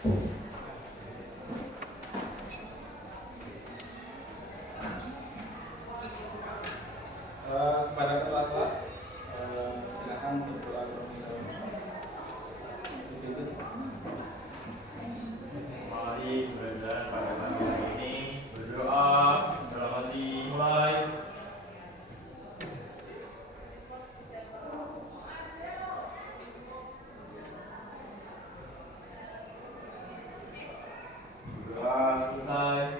Kepada ketua kelas, silakan berdoa terlebih dahulu. Mari belajar pada pagi hari ini berdoa dalam hati mulai. Berdoa selesai.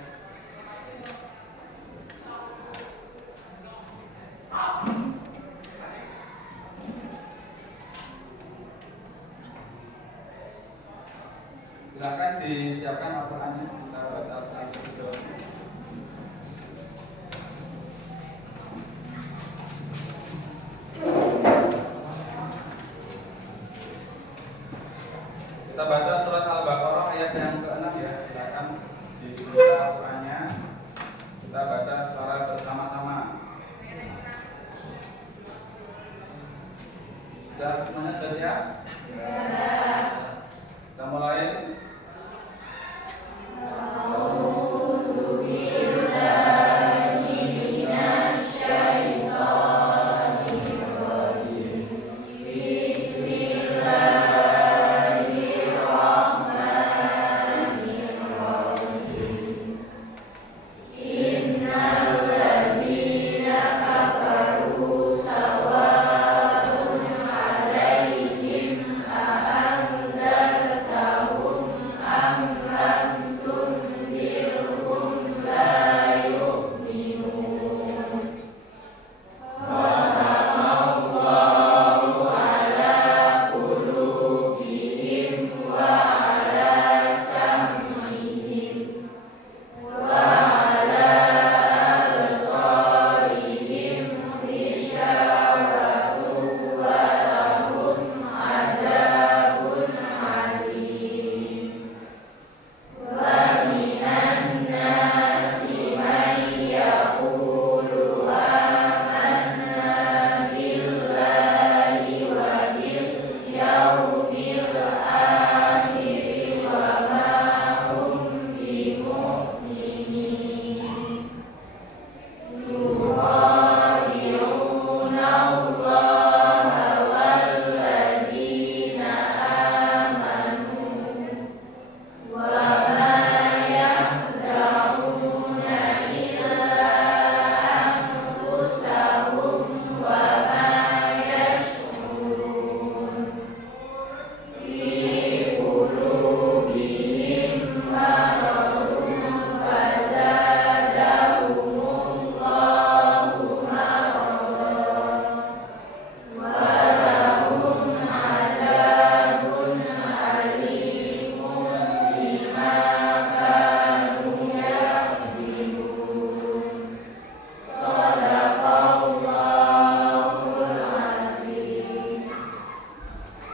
Silakan disiapkan Al-Qur'annya, kita baca Al-Qur'an terlebih dahulu. Kita baca surat Al-Baqarah ayat yang ke-6 ya. Silakan dibuka Al-Qur'annya. Kita baca secara bersama-sama. Sudah semuanya sudah siap? Kita mulai.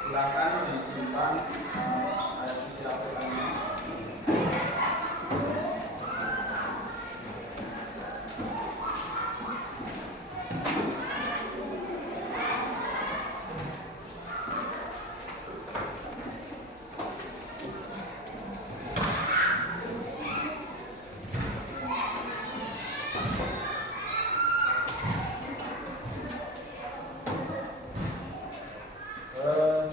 Silakan disimpan ayat suci Al-Qur'annya.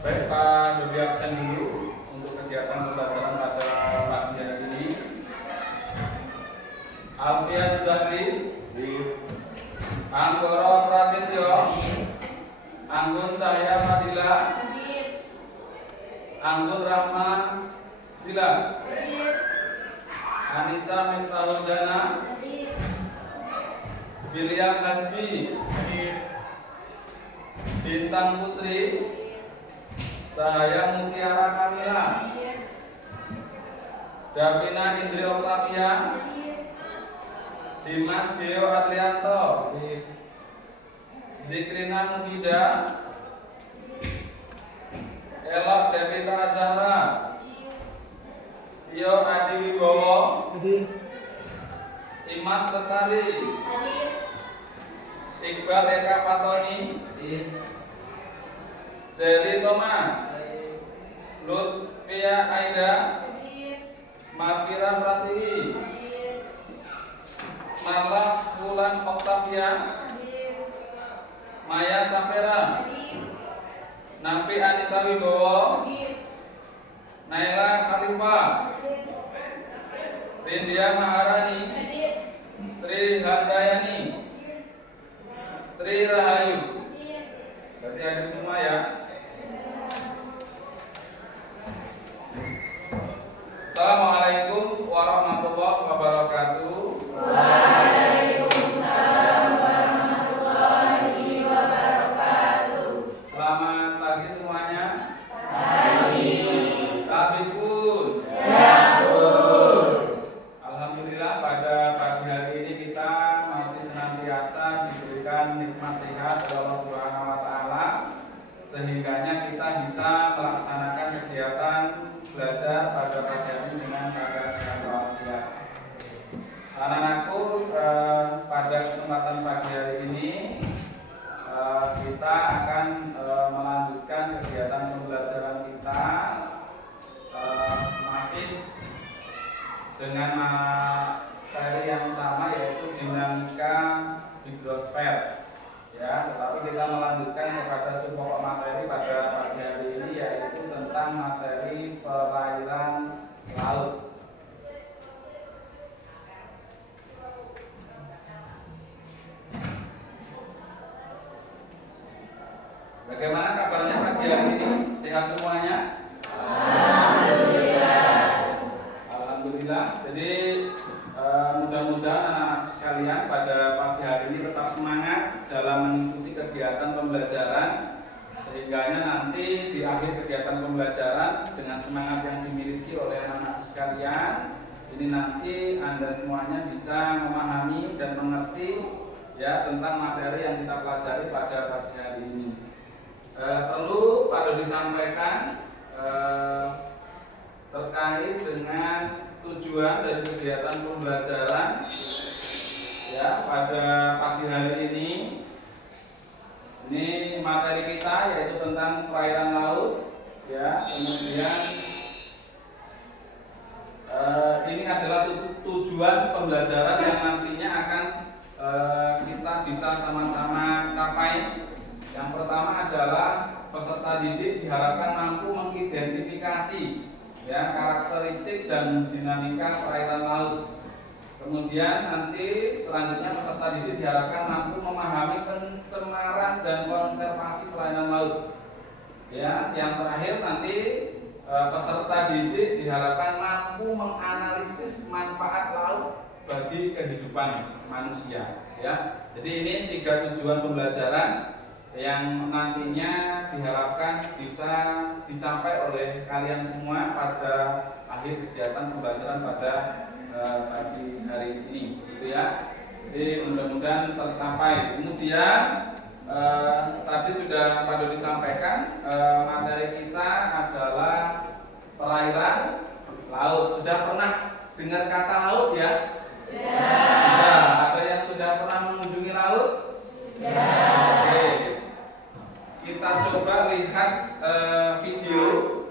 Baik, Pak Dodi absen dulu untuk kegiatan pembelajaran pada pagi hari ini. Alfian Zahri, Anggoro Prasetyo, Anggun Cahya Fadila, Anggun Rahma Dila, Anissa Miftahul Jana, William Hasbi, Bintang Putri, Cahaya Mutiara Kamila, Davina Indri Octavia, Dimas Deo Adrianto, Zikrina Muhida, Elok Devita Zahra, Tio Adi Wibowo, Imas Lestari, Iqbal Eka Fatoni, Jerry Thomas, Lutfia Aida, Mafira Pratiwi, Marla Wulan Oktavia, Maya Safera, Nafi Anissa Wibowo, Naila Khalifah, Rindia Maharani, Sri Handayani, Sri Rahayu. Berarti hadir semua ya. Assalamualaikum warahmatullahi wabarakatuh. Waalaikumsalam warahmatullahi wabarakatuh. Selamat pagi semuanya. Pagi. Tabikun. Ya, Bu. Alhamdulillah pada pagi hari ini kita masih senantiasa diberikan nikmat sehat oleh Allah Subhanahu wa taala sehingganya kita bisa melaksanakan kegiatan belajar pada pagi hari ini dengan keadaan sehat walafiat. Anak-anakku, pada kesempatan pagi hari ini kita akan melanjutkan kegiatan pembelajaran kita masih dengan materi yang sama, yaitu dinamika hidrosfer. Ya, tetapi kita melanjutkan kepada subpokok materi pada pagi hari ini, yaitu tentang materi perairan laut. Bagaimana kabarnya pagi hari ini? Sehat semuanya? Alhamdulillah. Alhamdulillah. Jadi mudah-mudahan anak-anak sekalian pada pagi hari ini tetap semangat dalam mengikuti kegiatan pembelajaran, sehingganya nanti di akhir kegiatan pembelajaran dengan semangat yang dimiliki oleh anak-anak sekalian ini nanti Anda semuanya bisa memahami dan mengerti ya tentang materi yang kita pelajari pada pagi hari ini. Perlu pada disampaikan terkait dengan tujuan dari kegiatan pembelajaran ya pada pagi hari ini. Ini materi kita yaitu tentang perairan laut ya. Kemudian ini adalah tujuan pembelajaran yang nantinya akan kita bisa sama-sama capai. Yang pertama adalah peserta didik diharapkan mampu mengidentifikasi ya karakteristik dan dinamika perairan laut. Kemudian nanti selanjutnya peserta didik diharapkan mampu memahami pencemaran dan konservasi perairan laut. Ya, yang terakhir nanti peserta didik diharapkan mampu menganalisis manfaat laut bagi kehidupan manusia. Ya, jadi ini 3 tujuan pembelajaran yang nantinya diharapkan bisa dicapai oleh kalian semua pada akhir kegiatan pembelajaran pada pagi hari ini, gitu ya. Jadi mudah-mudahan tercapai. Kemudian tadi sudah pada disampaikan materi kita adalah perairan laut. Sudah pernah dengar kata laut ya? Ya. Ya. Ada yang sudah pernah mengunjungi laut? Ya. Oke. Kita coba lihat video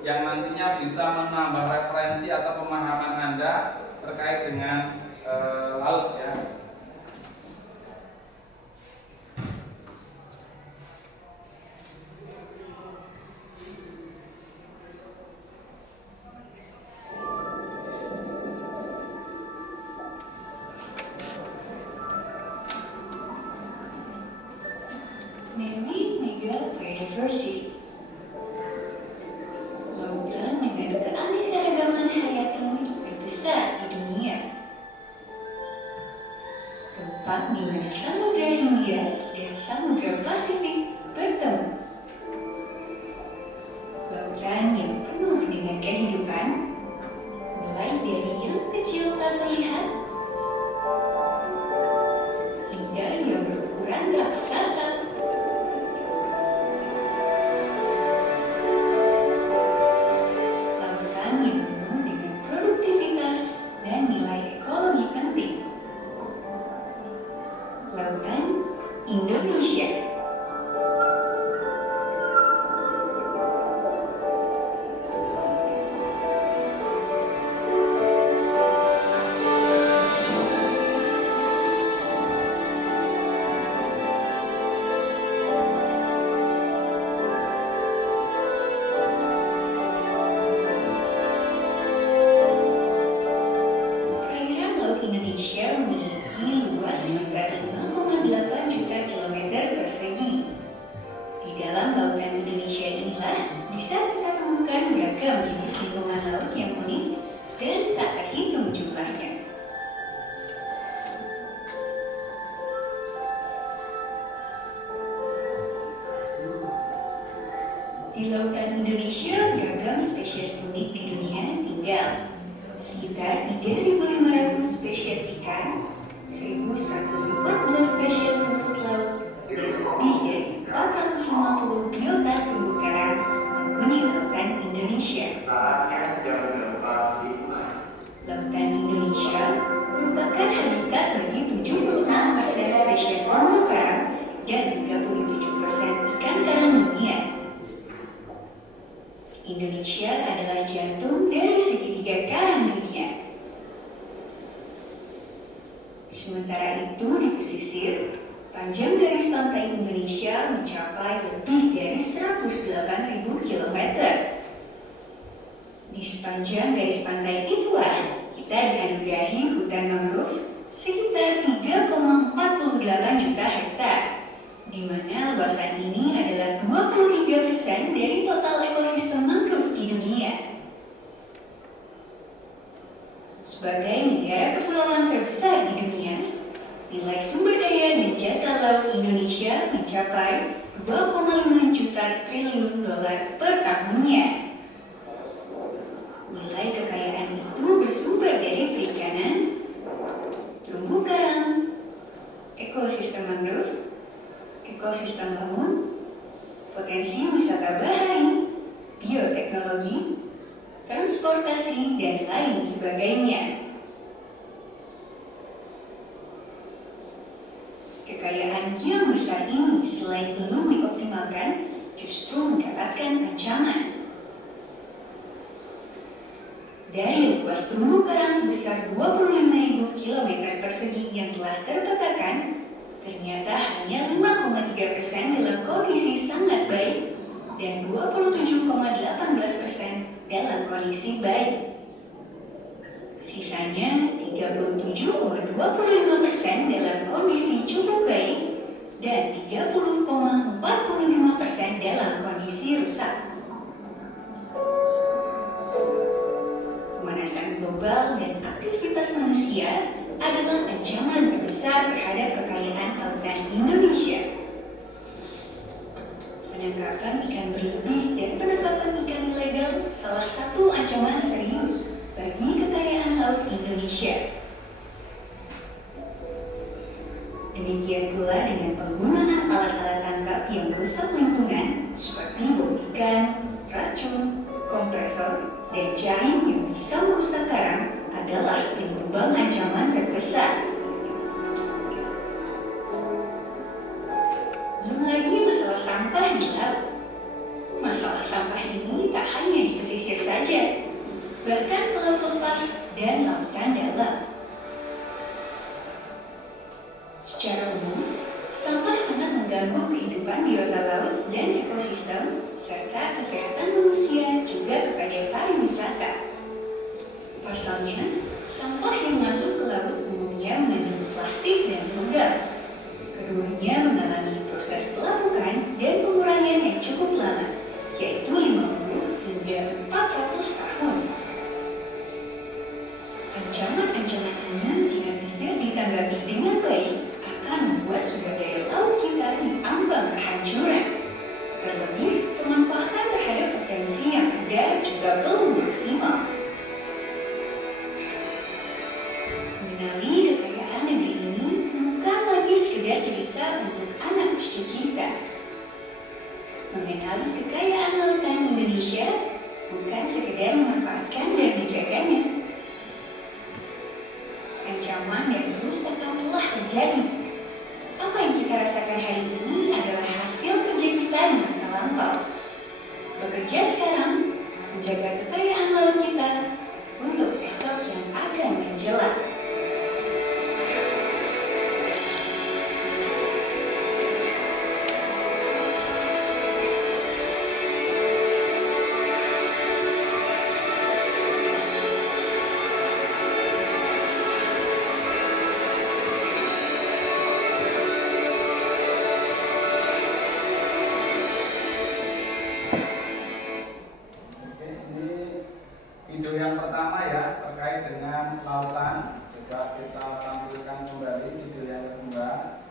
yang nantinya bisa menambah referensi atau pemahaman Anda terkait dengan laut ya. Mary Mega Biodiversity. Lautan dengan keanekaragaman hayati terbesar di dunia. Tempat di mana Samudra Hindia dan Samudra Pasifik bertemu. Lautan yang penuh dengan kehidupan, mulai dari yang kecil tak terlihat hingga yang berukuran raksasa. Lautan yang penuh dengan produktivitas dan nilai ekologi penting. Lautan Indonesia. beragam jenis lingkungan laut yang unik dan tak terhitung jumlahnya. Di lautan Indonesia, beragam spesies unik di dunia tinggal. Sekitar 3.500 spesies ikan, 1.114 spesies rumput laut, dan lebih dari 450 biota terumbu karang menghuni lautan Indonesia. Lautan Indonesia merupakan habitat bagi 76% spesies terumbu karang dan 37% ikan karang dunia. Indonesia adalah jantung dari segitiga karang dunia. Sementara itu di pesisir, panjang garis pantai Indonesia mencapai lebih dari 108.000 km. Di sepanjang garis pantai itulah kita dianugerahi hutan mangrove sekitar 3,48 juta hektar, di mana luasan ini adalah 23% dari total ekosistem mangrove di dunia. Sebagai negara kepulauan terbesar di dunia, nilai sumber daya dan jasa laut Indonesia mencapai 2,5 juta triliun dolar per tahunnya. Nilai kekayaan itu bersumber dari perikanan, terumbu karang, ekosistem mangrove, ekosistem laut, potensi wisata bahari, bioteknologi, transportasi, dan lain sebagainya. Kekayaan yang besar ini selain belum dioptimalkan, justru mendapatkan ancaman. Dari luas terumbu karang sebesar 25.000 km persegi yang telah terpetakan, ternyata hanya 5,3% dalam kondisi sangat baik dan 27,18% dalam kondisi baik. Sisanya 37,25% dalam kondisi cukup baik dan 30,45% dalam kondisi rusak. Pemanasan global dan aktivitas manusia adalah ancaman terbesar terhadap kekayaan lautan Indonesia. Penangkapan ikan berlebih dan penangkapan ikan ilegal salah satu ancaman serius bagi kekayaan laut Indonesia. Demikian pula dengan penggunaan alat-alat tangkap yang merusak lingkungan seperti bom ikan, racun, kompresor, dan jaring yang bisa merusak karang adalah penyumbang ancaman terbesar. Belum lagi masalah sampah di laut. Masalah sampah ini tak hanya di pesisir saja, bahkan ke laut lepas dan lautan dalam. Secara umum, sampah sangat mengganggu kehidupan biota laut dan ekosistem, serta kesehatan manusia juga kepada pariwisata. Pasalnya, sampah yang masuk ke laut umumnya mengandung plastik dan logam. Keduanya mengalami proses pelapukan dan penguraian yang cukup lama, yaitu 50 hingga 400 tahun. Ancaman-ancaman ini jika tidak ditanggapi dengan baik akan membuat sumber daya laut kita diambang kehancuran. Terlebih, pemanfaatan terhadap potensi yang ada juga belum maksimal. Mengenali kekayaan negeri ini bukan lagi sekedar cerita untuk anak cucu kita. Mengenali kekayaan lautan Indonesia bukan sekedar memanfaatkan dan menjaganya. Ancaman dan kerusakan telah terjadi. Apa yang kita rasakan hari ini adalah hasil kerja kita di masa lampau. Bekerja sekarang, menjaga kekayaan laut kita untuk besok yang akan menjelang. Oke, ini video yang pertama ya terkait dengan lautan. Coba kita tampilkan kembali video yang kedua.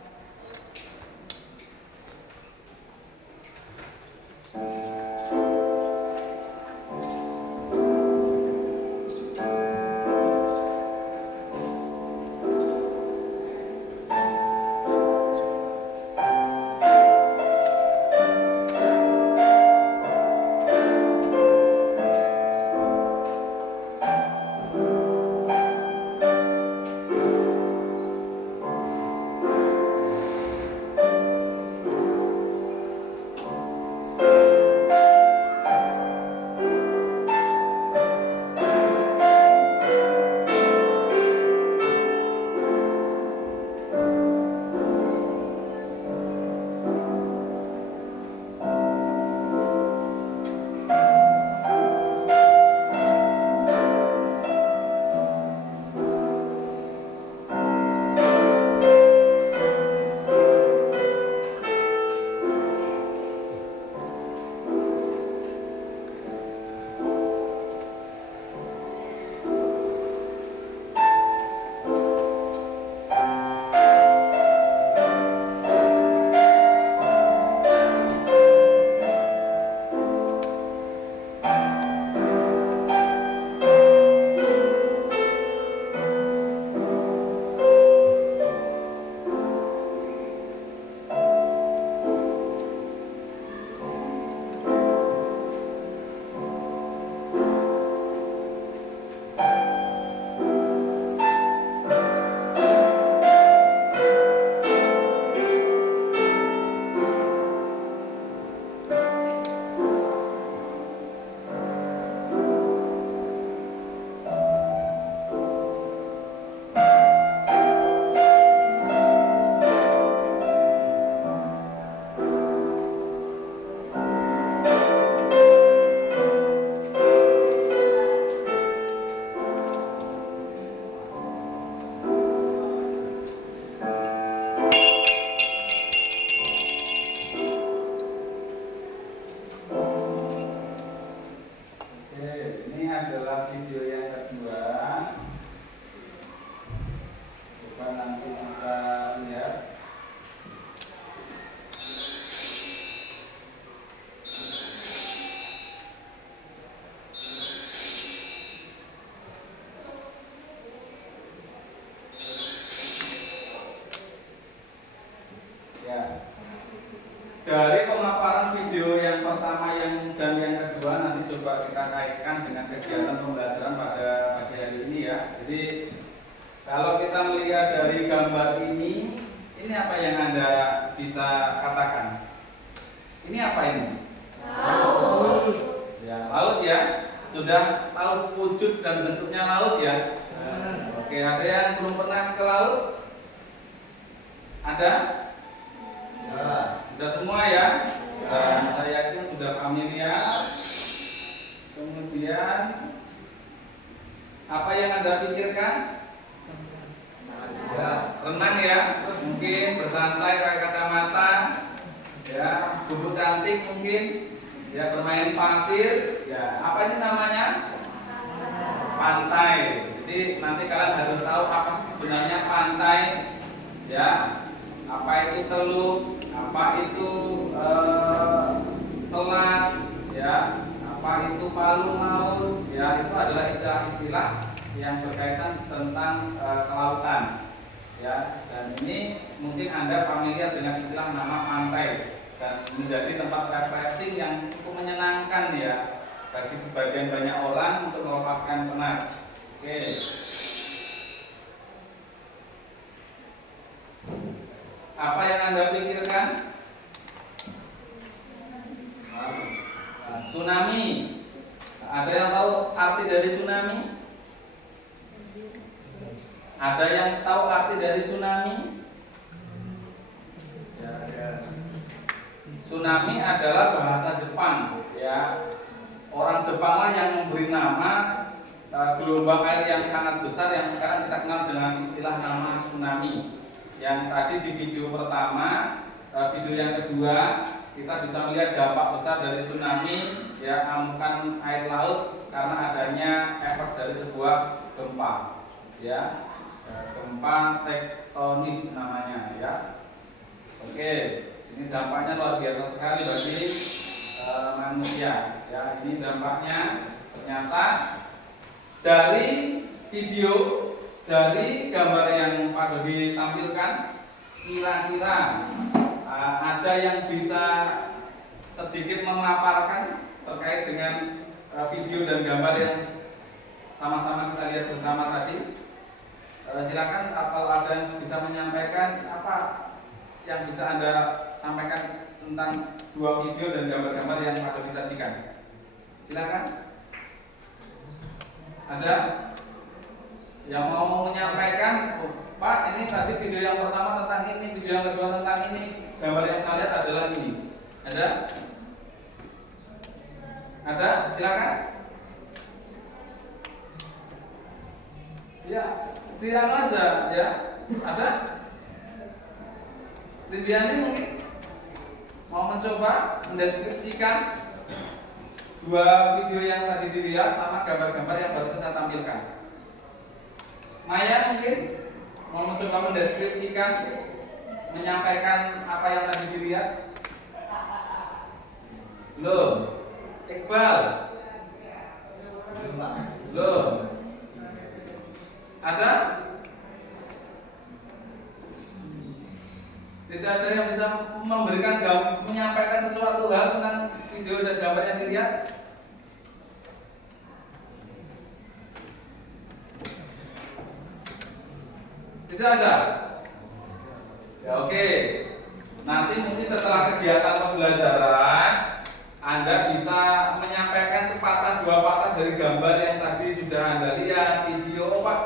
Ini adalah video yang kedua. Coba nanti kita lihat. Ya. Dari pemaparan video yang pertama dan yang kedua nanti coba kita kaitkan dengan kegiatan pembelajaran pada pagi hari ini ya. Jadi kalau kita melihat dari gambar ini apa yang Anda bisa katakan? Ini apa ini? Laut. Ya, laut ya. Sudah tahu wujud dan bentuknya laut ya? Oke, ada yang belum pernah ke laut? Ada? Sudah semua ya? Dan saya yakin sudah familiar. Kemudian apa yang Anda pikirkan? Renang ya, mungkin bersantai pakai kacamata, ya, bubuk cantik mungkin, ya bermain pasir, ya apa ini namanya? Pantai. Jadi nanti kalian harus tahu apa sih sebenarnya pantai, ya, apa itu teluk, apa itu selat, ya, apa itu palung laut, ya itu adalah istilah-istilah yang berkaitan tentang kelautan. Ya, dan ini mungkin Anda familiar dengan istilah nama pantai dan menjadi tempat refreshing yang cukup menyenangkan ya bagi sebagian banyak orang untuk melepaskan penat. Oke. Apa yang Anda pikirkan? Tsunami. Ada yang tahu arti dari tsunami? Ada yang tahu arti dari tsunami? Ya. Tsunami adalah bahasa Jepang, ya. Orang Jepanglah yang memberi nama gelombang air yang sangat besar yang sekarang kita kenal dengan istilah nama tsunami. Yang tadi di video pertama, video yang kedua kita bisa melihat dampak besar dari tsunami, ya, amukan air laut karena adanya efek dari sebuah gempa, ya, gempa tektonis namanya, ya. Oke, ini dampaknya luar biasa sekali bagi manusia, ya. Ini dampaknya ternyata dari video, dari gambar yang Pak Dodi tampilkan, kira-kira ada yang bisa sedikit memaparkan terkait dengan video dan gambar yang sama-sama kita lihat bersama tadi. Silakan kalau ada yang bisa menyampaikan apa yang bisa Anda sampaikan tentang dua video dan gambar-gambar yang Pak Dodi sajikan. Silakan. Ada yang mau menyampaikan? Pak, ini tadi video yang pertama tentang ini, video yang kedua tentang ini, gambar yang saya lihat adalah ini. Ada? Ada? Silakan. Ya, silakan aja, ya. Ada? Lindiani mungkin mau mencoba mendeskripsikan dua video yang tadi dilihat sama gambar-gambar yang baru saya tampilkan. Maya mungkin mau mencoba mendeskripsikan, menyampaikan apa yang tadi dilihat. Belum. Iqbal. Belum. Ada? Tidak ada yang bisa memberikan menyampaikan sesuatu hal tentang video dan gambar yang dilihat? Tidak ada? Ya, oke. Nanti mungkin setelah kegiatan pembelajaran Anda bisa menyampaikan sepatah dua patah dari gambar yang tadi sudah Anda lihat, video. Oh, Pak,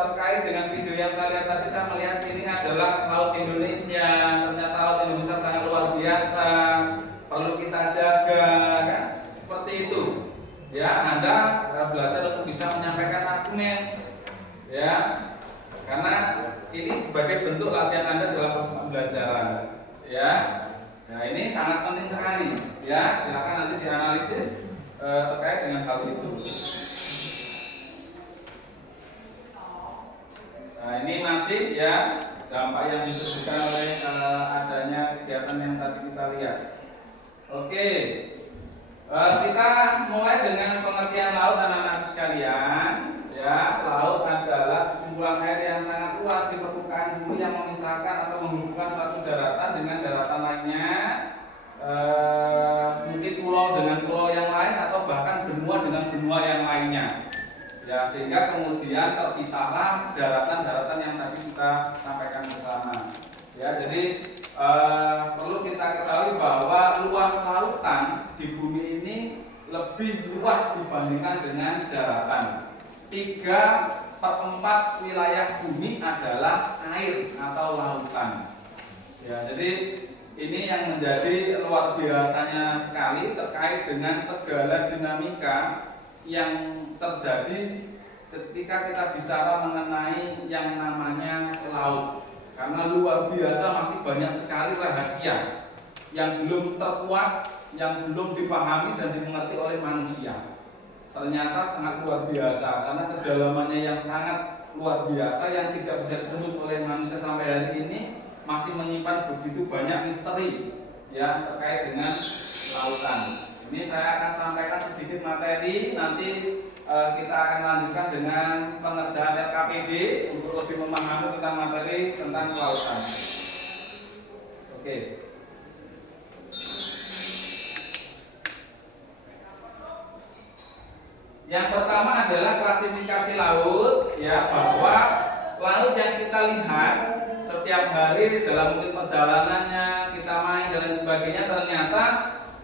terkait dengan video yang saya lihat tadi, saya melihat ini adalah laut Indonesia. Ternyata laut Indonesia sangat luar biasa, perlu kita jaga, kan? Seperti itu. Ya, Anda belajar untuk bisa menyampaikan argumen, ya, karena ini sebagai bentuk latihan Anda dalam proses pembelajaran, ya. Nah, ini sangat penting sekali, ya. Silakan nanti dianalisis terkait dengan hal itu. Nah, ini masih, ya, dampak yang disebutkan oleh adanya kegiatan yang tadi kita lihat. Oke, kita mulai dengan pengertian laut, anak-anak sekalian. Ya, laut adalah sekumpulan air yang sangat luas di permukaan bumi yang memisahkan atau menghubungkan suatu daratan dengan daratan lainnya, mungkin pulau dengan pulau yang lain atau bahkan benua dengan benua yang lainnya. Ya, sehingga kemudian terpisahlah daratan-daratan yang tadi kita sampaikan bersama. Ya, jadi perlu kita ketahui bahwa luas lautan di bumi ini lebih luas dibandingkan dengan daratan. 3/4 wilayah bumi adalah air atau lautan. Ya, jadi ini yang menjadi luar biasanya sekali terkait dengan segala dinamika yang terjadi ketika kita bicara mengenai yang namanya laut. Karena luar biasa, masih banyak sekali rahasia yang belum terkuat, yang belum dipahami dan dimengerti oleh manusia. Ternyata sangat luar biasa karena kedalamannya yang sangat luar biasa yang tidak bisa ditembus oleh manusia sampai hari ini, masih menyimpan begitu banyak misteri, ya, terkait dengan lautan. Ini saya akan sampaikan sedikit materi, nanti kita akan lanjutkan dengan pengerjaan LKPD untuk lebih memahami tentang materi tentang kelautan. Oke. Yang pertama adalah klasifikasi laut, ya, bahwa laut yang kita lihat setiap hari dalam mungkin perjalanannya, kita main dan lain sebagainya, ternyata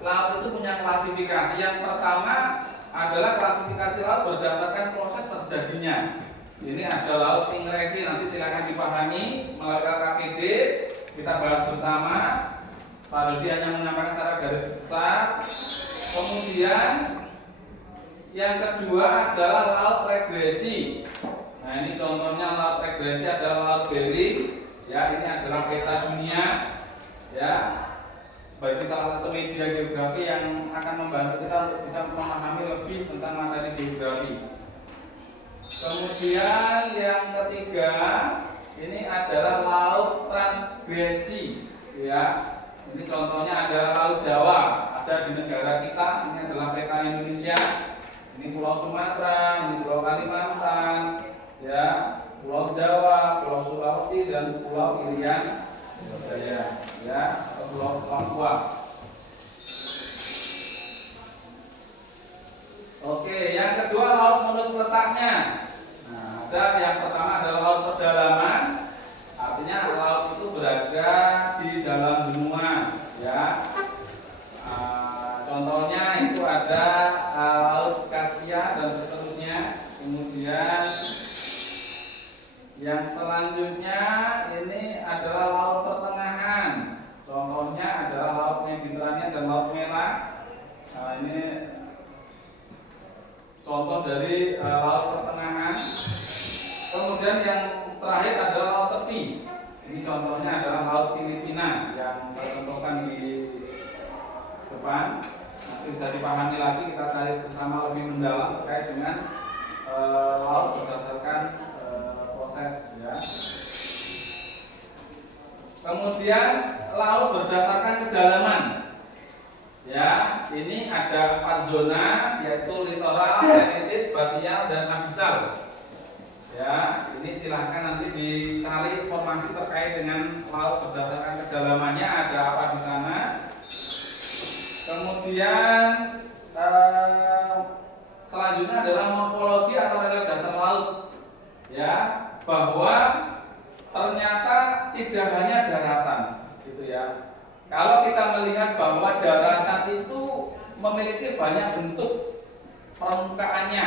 laut itu punya klasifikasi. Yang pertama adalah klasifikasi laut berdasarkan proses terjadinya. Ini ada laut Ingresi, nanti silakan dipahami melalui KPD, kita bahas bersama. Pak Dodi hanya menyampaikan secara garis besar. Kemudian yang kedua adalah laut regresi. Nah, ini contohnya laut regresi adalah laut Bering, ya, ini adalah peta dunia, ya. sebagai salah satu media geografi yang akan membantu kita untuk bisa memahami lebih tentang materi geografi. Kemudian yang ketiga, ini adalah laut transgresi, ya. Ini contohnya adalah Laut Jawa, ada di negara kita. Ini adalah peta Indonesia. Ini Pulau Sumatera, ini Pulau Kalimantan, ya, Pulau Jawa, Pulau Sulawesi, dan Pulau Irian Jaya, ya, atau Pulau Papua. Oke, yang kedua laut menurut letaknya. Nah, ada yang pertama adalah laut pedalaman. Artinya laut itu berada di dalam benua, ya. Contohnya itu ada Laut Kaspia dan seterusnya. Kemudian yang selanjutnya ini adalah laut pertengahan. Contohnya adalah Laut Mediterania dan Laut Merah. Nah, ini contoh dari laut pertengahan. Kemudian yang terakhir adalah laut tepi. Ini contohnya adalah Laut Filipina yang saya contohkan di depan. Nanti bisa dipahami lagi, kita cari bersama lebih mendalam terkait dengan laut berdasarkan proses, ya. Kemudian laut berdasarkan kedalaman. Ya, ini ada 4 zona, yaitu litoral, sanitis, batial, dan abyssal. Ya, ini silahkan nanti dicari informasi terkait dengan laut berdasarkan kedalamannya, ada apa di sana. Kemudian selanjutnya adalah morfologi atau relief dasar laut. Ya, bahwa ternyata tidak hanya daratan, gitu ya. Kalau kita melihat bahwa daratan itu memiliki banyak bentuk permukaannya,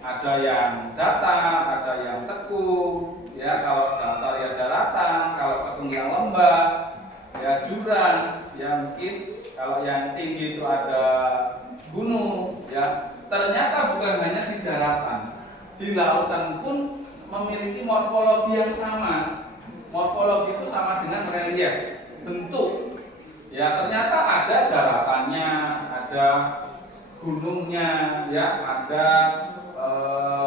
ada yang datar, ada yang cekung, ya. Kalau datar ya daratan, kalau cekung yang lembah, ya jurang, yang mungkin kalau yang tinggi itu ada gunung, ya. Ternyata bukan hanya di daratan, di lautan pun memiliki morfologi yang sama. Morfologi itu sama dengan relief, bentuk. Ya, ternyata ada daratannya, ada gunungnya, ya, ada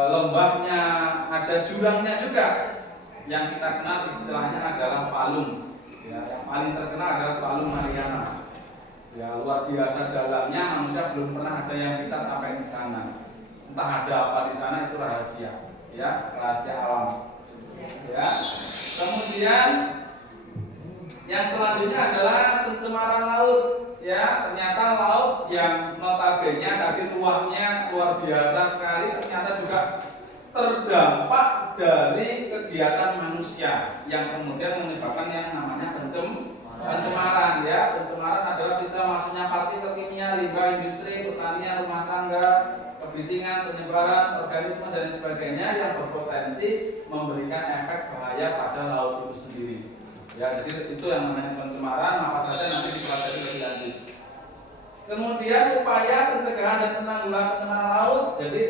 lembahnya, ada jurangnya juga. Yang kita kenal istilahnya adalah palung. Ya, yang paling terkenal adalah Palung Mariana. Ya, luar biasa dalamnya, manusia belum pernah ada yang bisa sampai di sana. Entah ada apa di sana, itu rahasia, ya, rahasia alam. Ya. Kemudian yang selanjutnya adalah pencemaran laut. Ya, ternyata laut yang notabene tadi luasnya luar biasa sekali, ternyata juga terdampak dari kegiatan manusia yang kemudian menyebabkan yang namanya pencemaran. Ya, pencemaran adalah istilah maksudnya partikel kimia, limbah industri, pertanian, rumah tangga, kebisingan, penyebaran organisme dan sebagainya yang berpotensi memberikan efek bahaya pada laut itu sendiri. Ya, jadi itu yang namanya pencemaran, apa saja nanti dipelajari lebih lanjut. Kemudian upaya pencegahan dan penanggulangan pencemaran laut. Jadi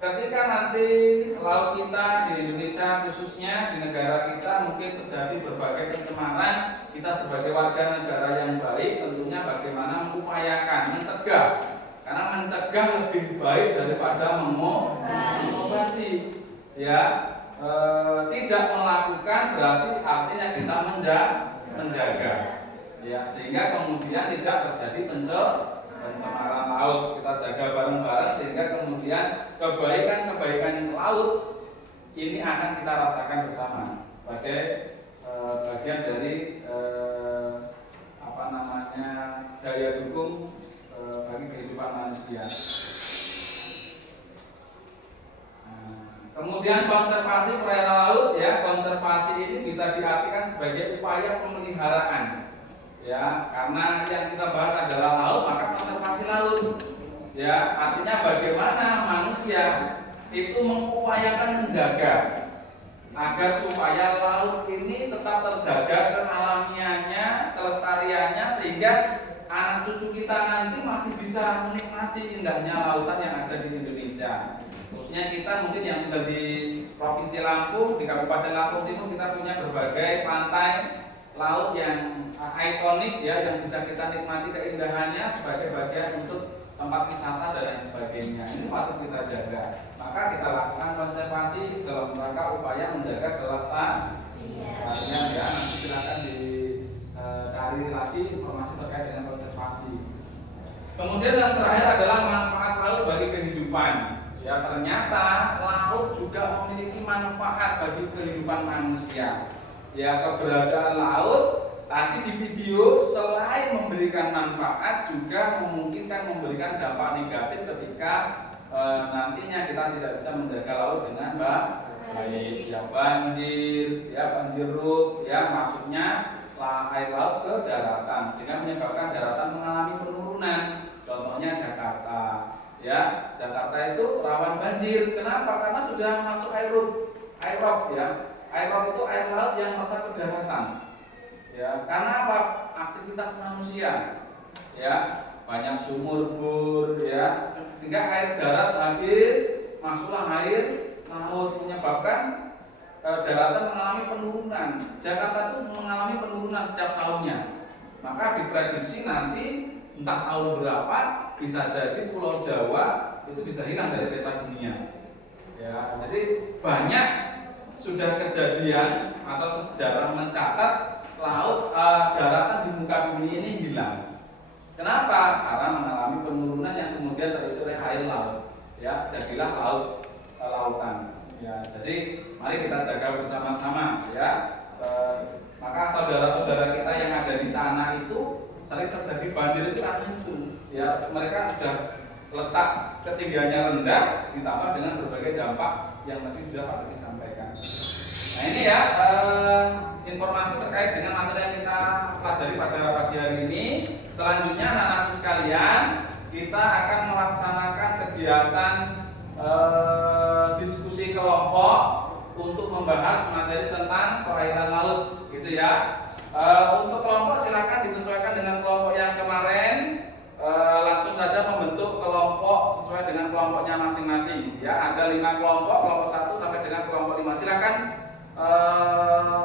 ketika nanti laut kita di Indonesia khususnya di negara kita mungkin terjadi berbagai pencemaran, kita sebagai warga negara yang baik tentunya bagaimana mengupayakan mencegah. Karena mencegah lebih baik daripada mengobati. Ya, tidak melakukan berarti artinya kita menjaga. Ya, sehingga kemudian tidak terjadi pencemaran laut. Kita jaga bareng-bareng sehingga kemudian kebaikan laut ini akan kita rasakan bersama sebagai bagian dari daya dukung bagi kehidupan manusia. Kemudian konservasi perairan laut, ya, konservasi ini bisa diartikan sebagai upaya pemeliharaan. Ya, karena yang kita bahas adalah laut, maka konservasi laut. Ya, artinya bagaimana manusia itu mengupayakan menjaga agar supaya laut ini tetap terjaga kealamiannya, kelestariannya, sehingga anak cucu kita nanti masih bisa menikmati indahnya lautan yang ada di Indonesia. Khususnya kita mungkin yang tinggal di Provinsi Lampung, di Kabupaten Lampung Timur, kita punya berbagai pantai, laut yang ikonik ya, yang bisa kita nikmati keindahannya sebagai bagian untuk tempat wisata dan lain sebagainya. Ini patut kita jaga. Maka kita lakukan konservasi dalam rangka upaya menjaga kelestarian. Ya, nanti silakan dicari lagi informasi terkait dengan konservasi. Kemudian yang terakhir adalah manfaat laut bagi kehidupan. Ya, ternyata laut juga memiliki manfaat bagi kehidupan manusia. Ya, keberadaan laut tadi di video selain memberikan manfaat juga memungkinkan memberikan dampak negatif ketika nantinya kita tidak bisa menjaga laut dengan baik. Ya, banjir, ya banjirop, ya masuknya air laut ke daratan sehingga menyebabkan daratan mengalami penurunan. Contohnya Jakarta. Ya, Jakarta itu rawan banjir. Kenapa? Karena sudah masuk aerob ya. Aerob itu air laut yang masuk ke daratan. Ya, karena apa? Aktivitas manusia. Ya, banyak sumur bor ya, sehingga air darat habis, masuklah air laut menyebabkan daratan mengalami penurunan. Jakarta itu mengalami penurunan setiap tahunnya. Maka diprediksi nanti entah tahun berapa bisa jadi Pulau Jawa itu bisa hilang dari peta dunia. Ya, jadi banyak sudah kejadian atau sejarah mencatat laut daratan di muka bumi ini hilang. Kenapa? Karena mengalami penurunan yang kemudian terisi oleh air laut. Ya, jadilah lautan. Ya, jadi mari kita jaga bersama-sama ya. Maka saudara-saudara kita yang ada di sana itu sering terjadi banjir itu karena itu. Ya, mereka sudah letak ketinggiannya rendah ditambah dengan berbagai dampak yang tadi sudah Pak Diki sampaikan. Nah, ini ya informasi terkait dengan materi yang kita pelajari pada pagi hari ini. Selanjutnya anak-anakku sekalian, kita akan melaksanakan kegiatan diskusi kelompok untuk membahas materi tentang perairan laut, gitu ya. Untuk kelompok silakan disesuaikan dengan kelompok yang kemarin. Langsung saja membentuk kelompok sesuai dengan kelompoknya masing-masing. Ya, ada 5 kelompok, kelompok 1 sampai dengan kelompok 5. Silakan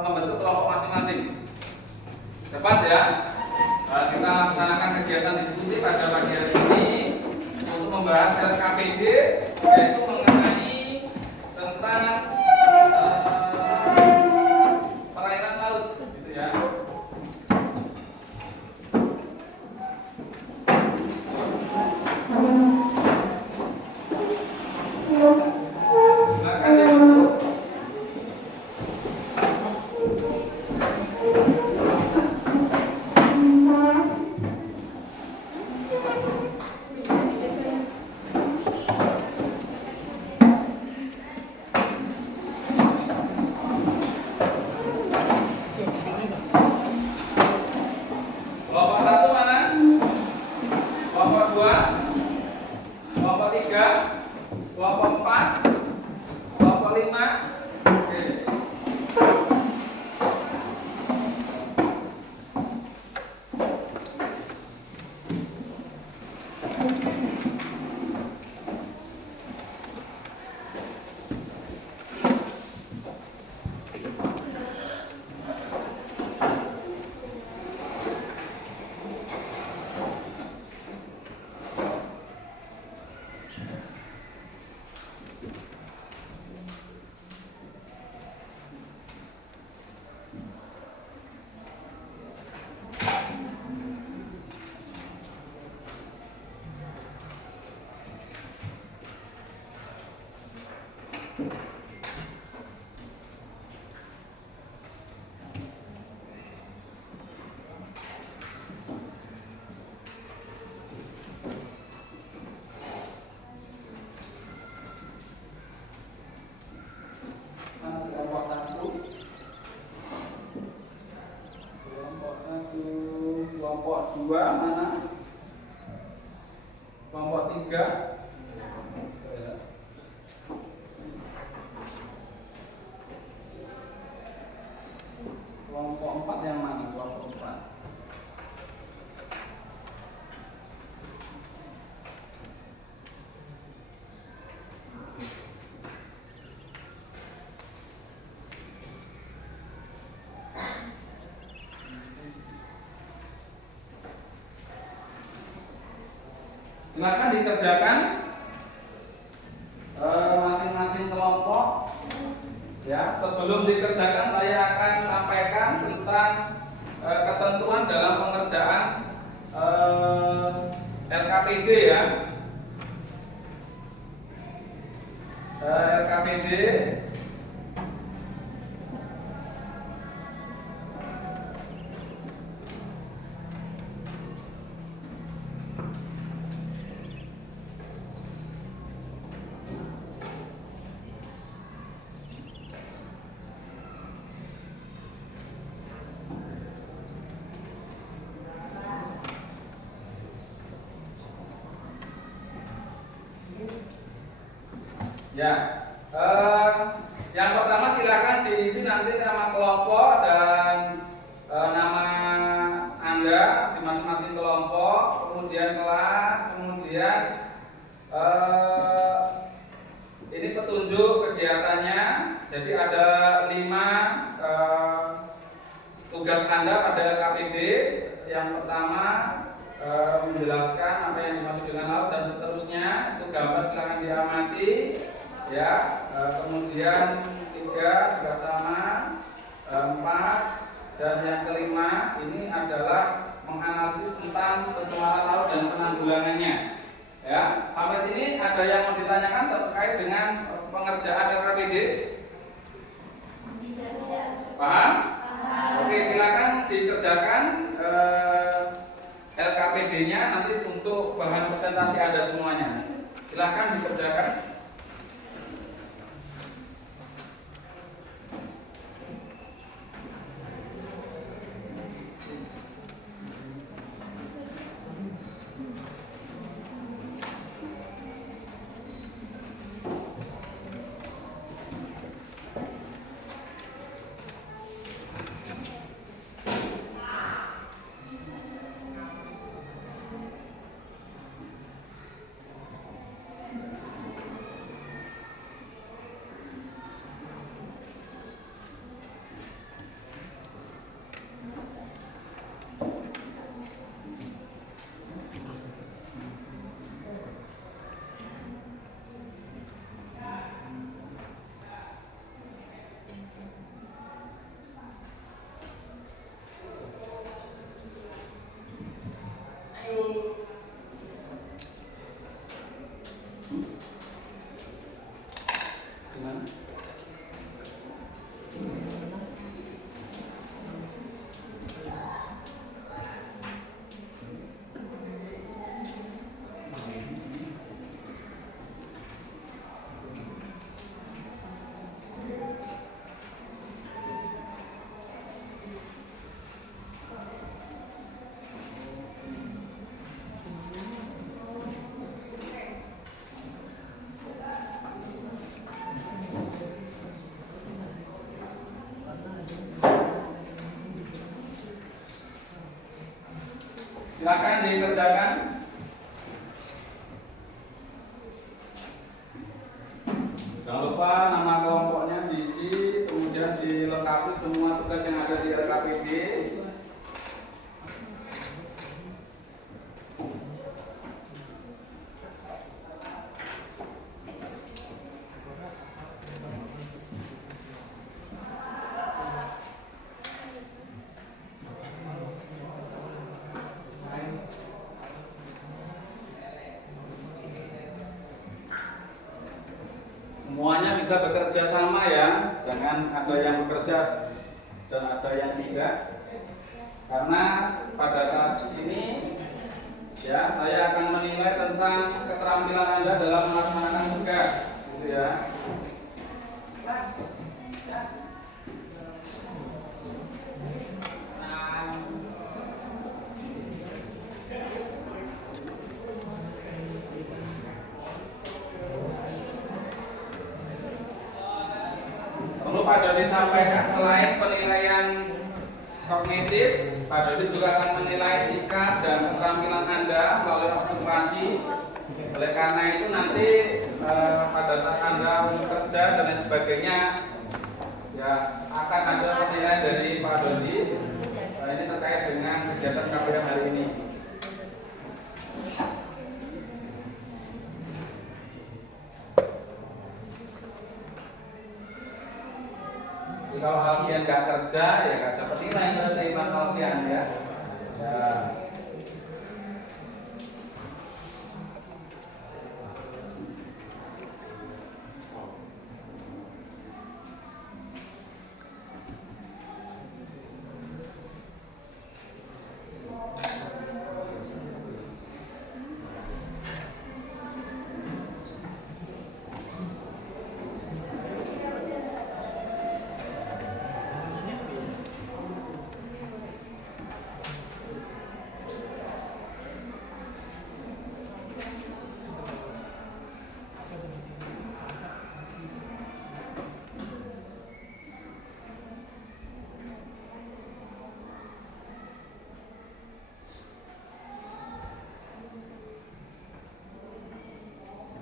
membentuk kelompok masing-masing. Cepat ya. Kita laksanakan kegiatan diskusi pada pagi hari ini untuk membahas LKPD, yaitu mengenai tentang perairan laut, gitu ya. Silakan dibentuk. Kelompok 1 mana? Kelompok 2, kelompok 3, kelompok 4, kelompok 5. Oke. Kelompok 2 mana? Kelompok 3. Kelompok 4 yang mana? Kelompok 4. Silakan dikerjakan masing-masing kelompok. Ya, sebelum dikerjakan saya akan sampaikan tentang ketentuan dalam pengerjaan LKPD ya. LKPD ya, yang pertama silakan diisi nanti nama kelompok dan nama Anda di masing-masing kelompok, kemudian kelas, kemudian ini petunjuk kegiatannya. Jadi ada 5 tugas Anda pada LKPD. Yang pertama menjelaskan apa yang dimaksud dengan laut dan seterusnya. Itu gambar silakan diamati. Ya, kemudian 3 juga sama, 4 dan yang kelima ini adalah menganalisis tentang pencemaran laut dan penanggulangannya. Ya, sampai sini ada yang mau ditanyakan terkait dengan pengerjaan LKPD? Paham? Oke, silakan dikerjakan LKPD-nya nanti untuk bahan presentasi Anda semuanya. Silakan dikerjakan. Gimana? Silakan dikerjakan. Jangan lupa nama kelompoknya diisi, kemudian dilengkapi semua tugas yang ada di LKPD. Semuanya bisa bekerja sama ya, jangan ada yang bekerja dan ada yang tidak. Karena pada saat ini ya saya akan menilai tentang keterampilan Anda dalam melaksanakan tugas, gitu ya. Perlu Pak Dodi sampaikan selain penilaian kognitif, Pak Dodi juga akan menilai sikap dan keterampilan Anda melalui observasi. Oleh karena itu nanti pada saat Anda bekerja dan lain sebagainya, ya akan ada penilaian dari Pak Dodi. Ini terkait dengan kegiatan KPM hari ini. kalau Alfian nggak kerja ya nggak dapat nilai berarti Mas Alfian ya. Ya.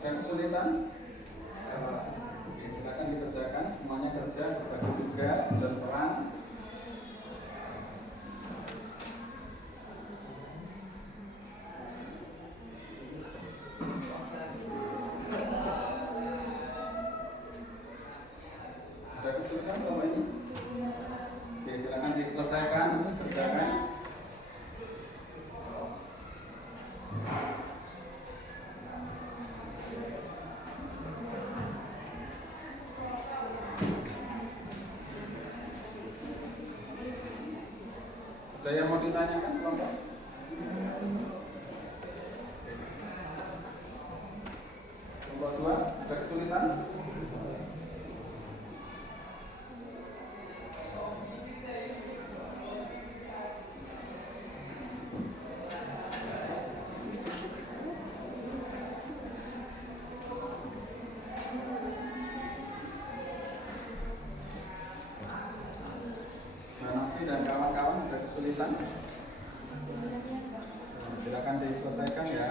Ada kesulitan? Oke, silakan dikerjakan. Semuanya kerja, berbagi tugas dan peran. Ada kesulitan Bapak ini? Oke, silakan diselesaikan, kerjakan. Ada yang mau ditanyakan kelompok? Kelompok 2, ada kesulitan? Nafi dan kawan-kawan ada kesulitan? Silakan diselesaikan ya.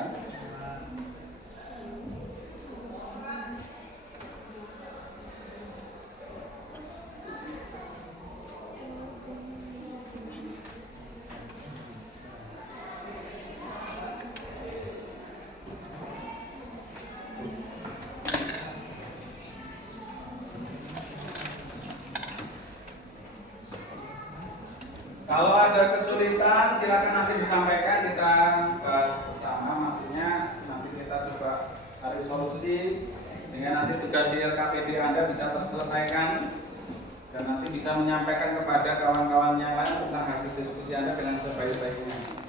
Kalau ada kesulitan, silakan nanti disampaikan, kita bahas bersama. Maksudnya nanti kita coba cari solusi dengan nanti tugas di LKPD Anda bisa terselesaikan dan nanti bisa menyampaikan kepada kawan-kawan yang lain tentang hasil diskusi Anda dengan sebaik-baiknya.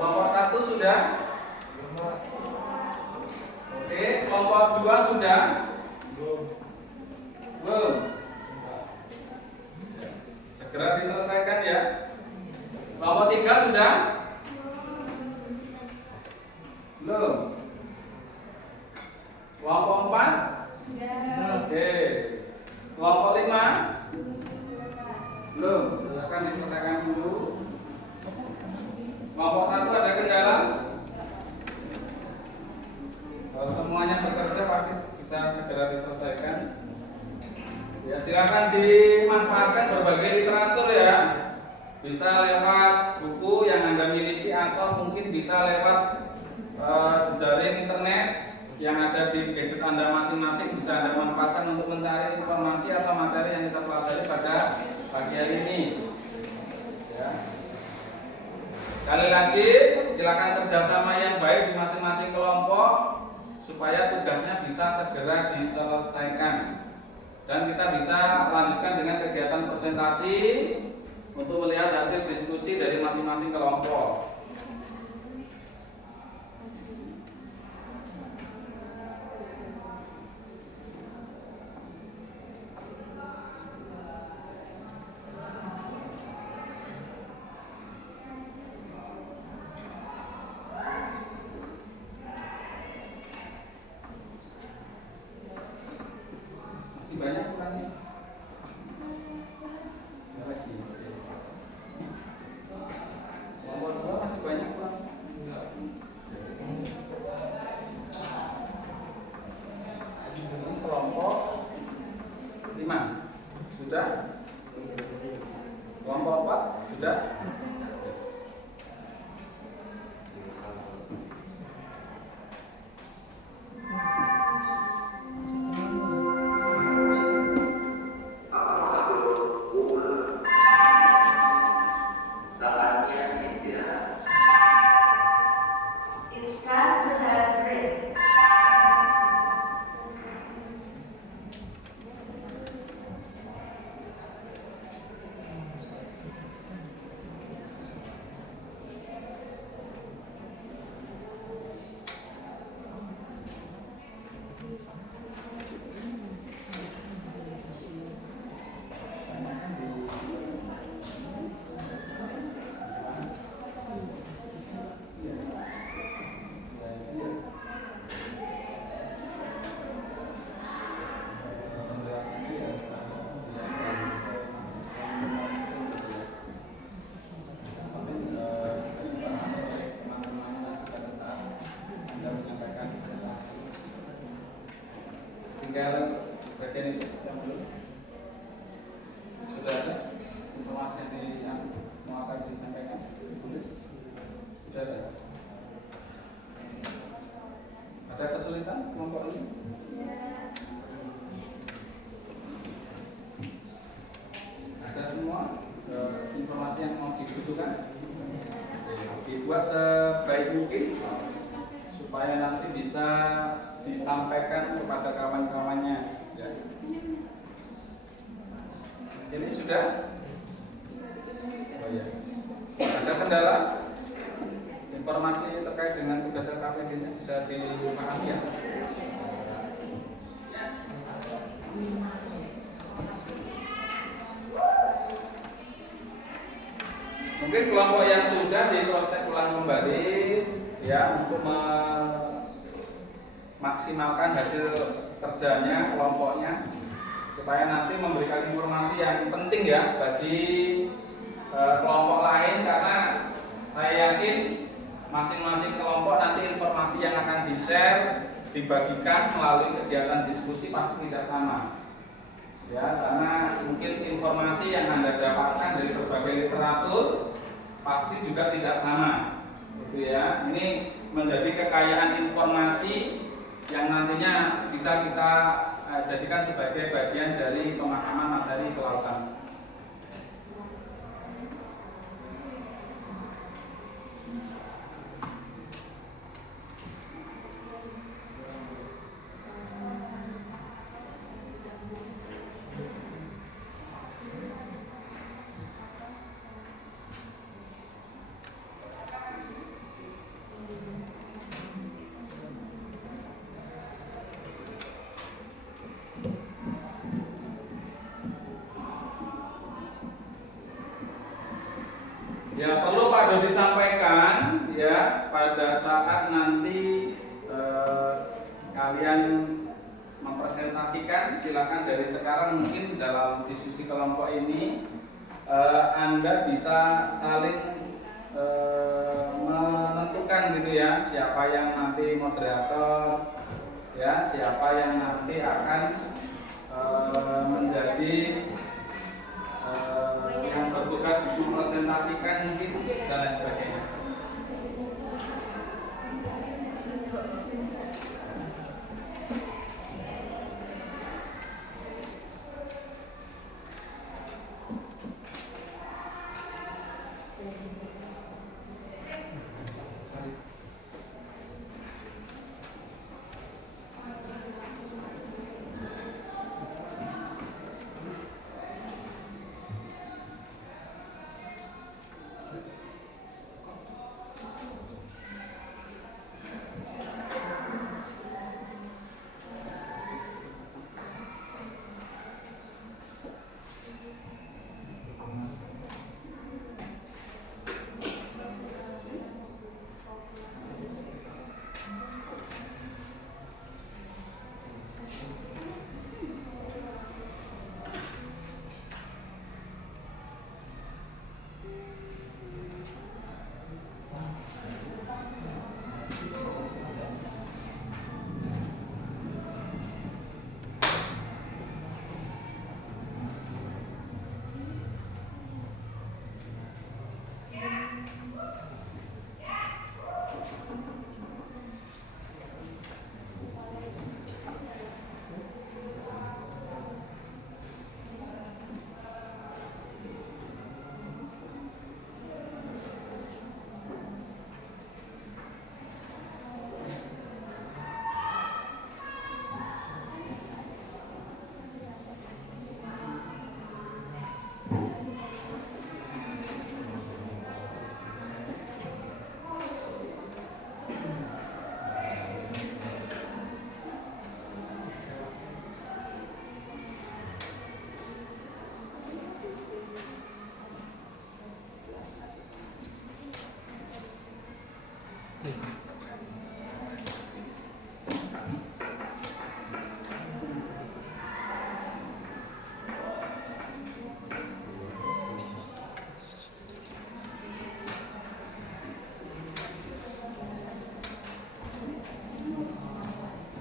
Kelompok 1 sudah? Oke, kelompok 2 sudah? Belum. Segera diselesaikan ya. Kelompok 3 sudah? Belum. Kelompok 4? Sudah. Oke. Kelompok 5? Belum. Silakan diselesaikan dulu. Kelompok 1 ada kendala? Kalau semuanya bekerja pasti bisa segera diselesaikan. Ya, silakan dimanfaatkan berbagai literatur ya. Bisa lewat buku yang Anda miliki atau mungkin bisa lewat jejaring internet yang ada di gadget Anda masing-masing, bisa Anda manfaatkan untuk mencari informasi atau materi yang kita pelajari pada pagi hari ini. Ya. Sekali lagi, silakan kerjasama yang baik di masing-masing kelompok supaya tugasnya bisa segera diselesaikan dan kita bisa lanjutkan dengan kegiatan presentasi untuk melihat hasil diskusi dari masing-masing kelompok. Masih banyak kurangnya? Ada lagi. Kelompok dua masih banyak kurang? Enggak. Ini kelompok 5 sudah. Kelompok 4 sudah. It's time to have break. Tinggal bagian itu yang belum sudah ada informasi yang mau akan disampaikan ditulis sudah ada. Ada kesulitan kelompok ini? Ada semua informasi yang mau dibutuhkan? Dibuat sebaik mungkin supaya nanti bisa disampaikan kepada kawan-kawannya. Ya. Ini sudah. Oh ya. Ada kendala? Informasi terkait dengan tugas LKPD-nya bisa dipahami ya? Mungkin kelompok yang sudah diproses ulang kembali ya untuk maksimalkan hasil kerjanya kelompoknya supaya nanti memberikan informasi yang penting ya bagi kelompok lain, karena saya yakin masing-masing kelompok nanti informasi yang akan di-share dibagikan melalui kegiatan diskusi pasti tidak sama ya, karena mungkin informasi yang Anda dapatkan dari berbagai literatur pasti juga tidak sama gitu ya. Ini menjadi kekayaan informasi yang nantinya bisa kita jadikan sebagai bagian dari pemahaman materi kelautan. Ya, perlu Pak Dodi sampaikan ya pada saat nanti kalian mempresentasikan, silakan dari sekarang mungkin dalam diskusi kelompok ini Anda bisa saling menentukan gitu ya, siapa yang nanti moderator ya, siapa yang nanti akan menjadi yang bertugas mempresentasikan mungkin dan lain sebagainya.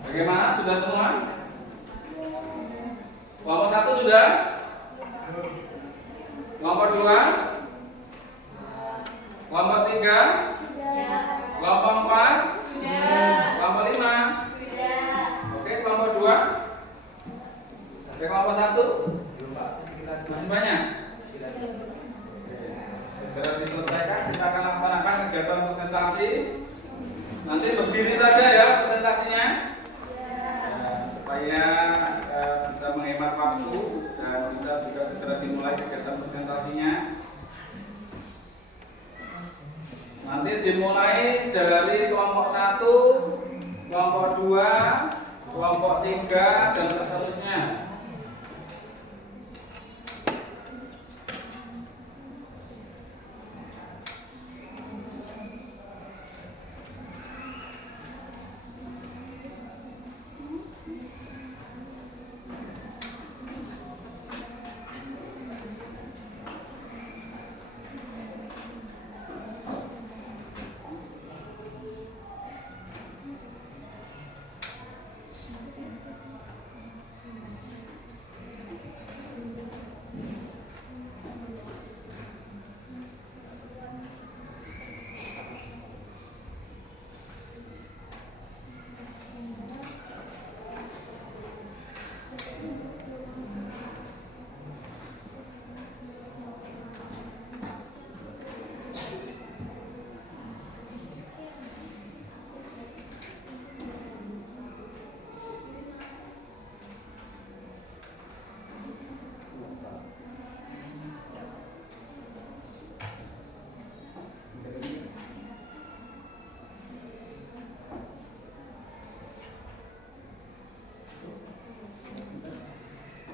Bagaimana? Sudah semua? Kelompok 1 sudah? Kelompok 2? Kelompok 3? Kelompok 4? Kelompok 5? Oke, kelompok 2? Oke, kelompok 1? Masih banyak? Segera diselesaikan, kita akan laksanakan kegiatan presentasi. Nanti berdiri saja ya presentasinya, supaya bisa menghemat waktu dan bisa juga segera dimulai kegiatan presentasinya. Nanti dimulai dari kelompok 1, kelompok 2, kelompok 3 dan seterusnya.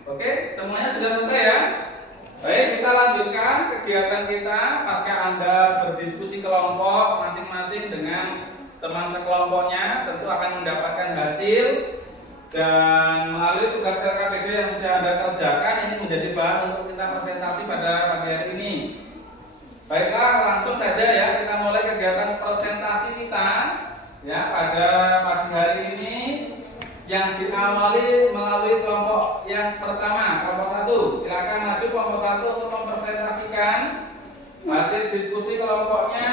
Oke, semuanya sudah selesai ya? Baik, kita lanjutkan kegiatan kita pasca Anda berdiskusi kelompok masing-masing dengan teman sekelompoknya, tentu akan mendapatkan hasil, dan melalui tugas LKPD yang sudah Anda kerjakan ini menjadi bahan untuk kita presentasi pada pagi hari ini. Baiklah, langsung saja ya kita mulai kegiatan presentasi kita ya pada pagi hari ini, yang diawali melalui kelompok yang pertama, kelompok 1. Silakan maju kelompok 1 untuk mempresentasikan hasil diskusi kelompoknya,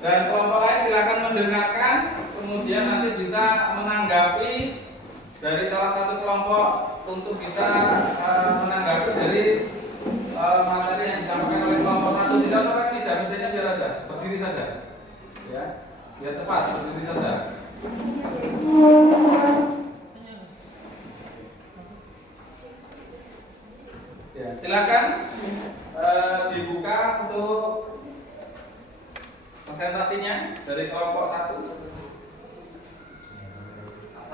dan kelompok lain silakan mendengarkan, kemudian kemudian nanti bisa menanggapi dari salah satu kelompok untuk bisa menanggapi dari materi yang disampaikan oleh kelompok satu. Tidak usah pakai meja-mejanya, biar aja berdiri saja, ya, biar cepat berdiri saja. Ya, silakan dibuka untuk presentasinya dari kelompok satu.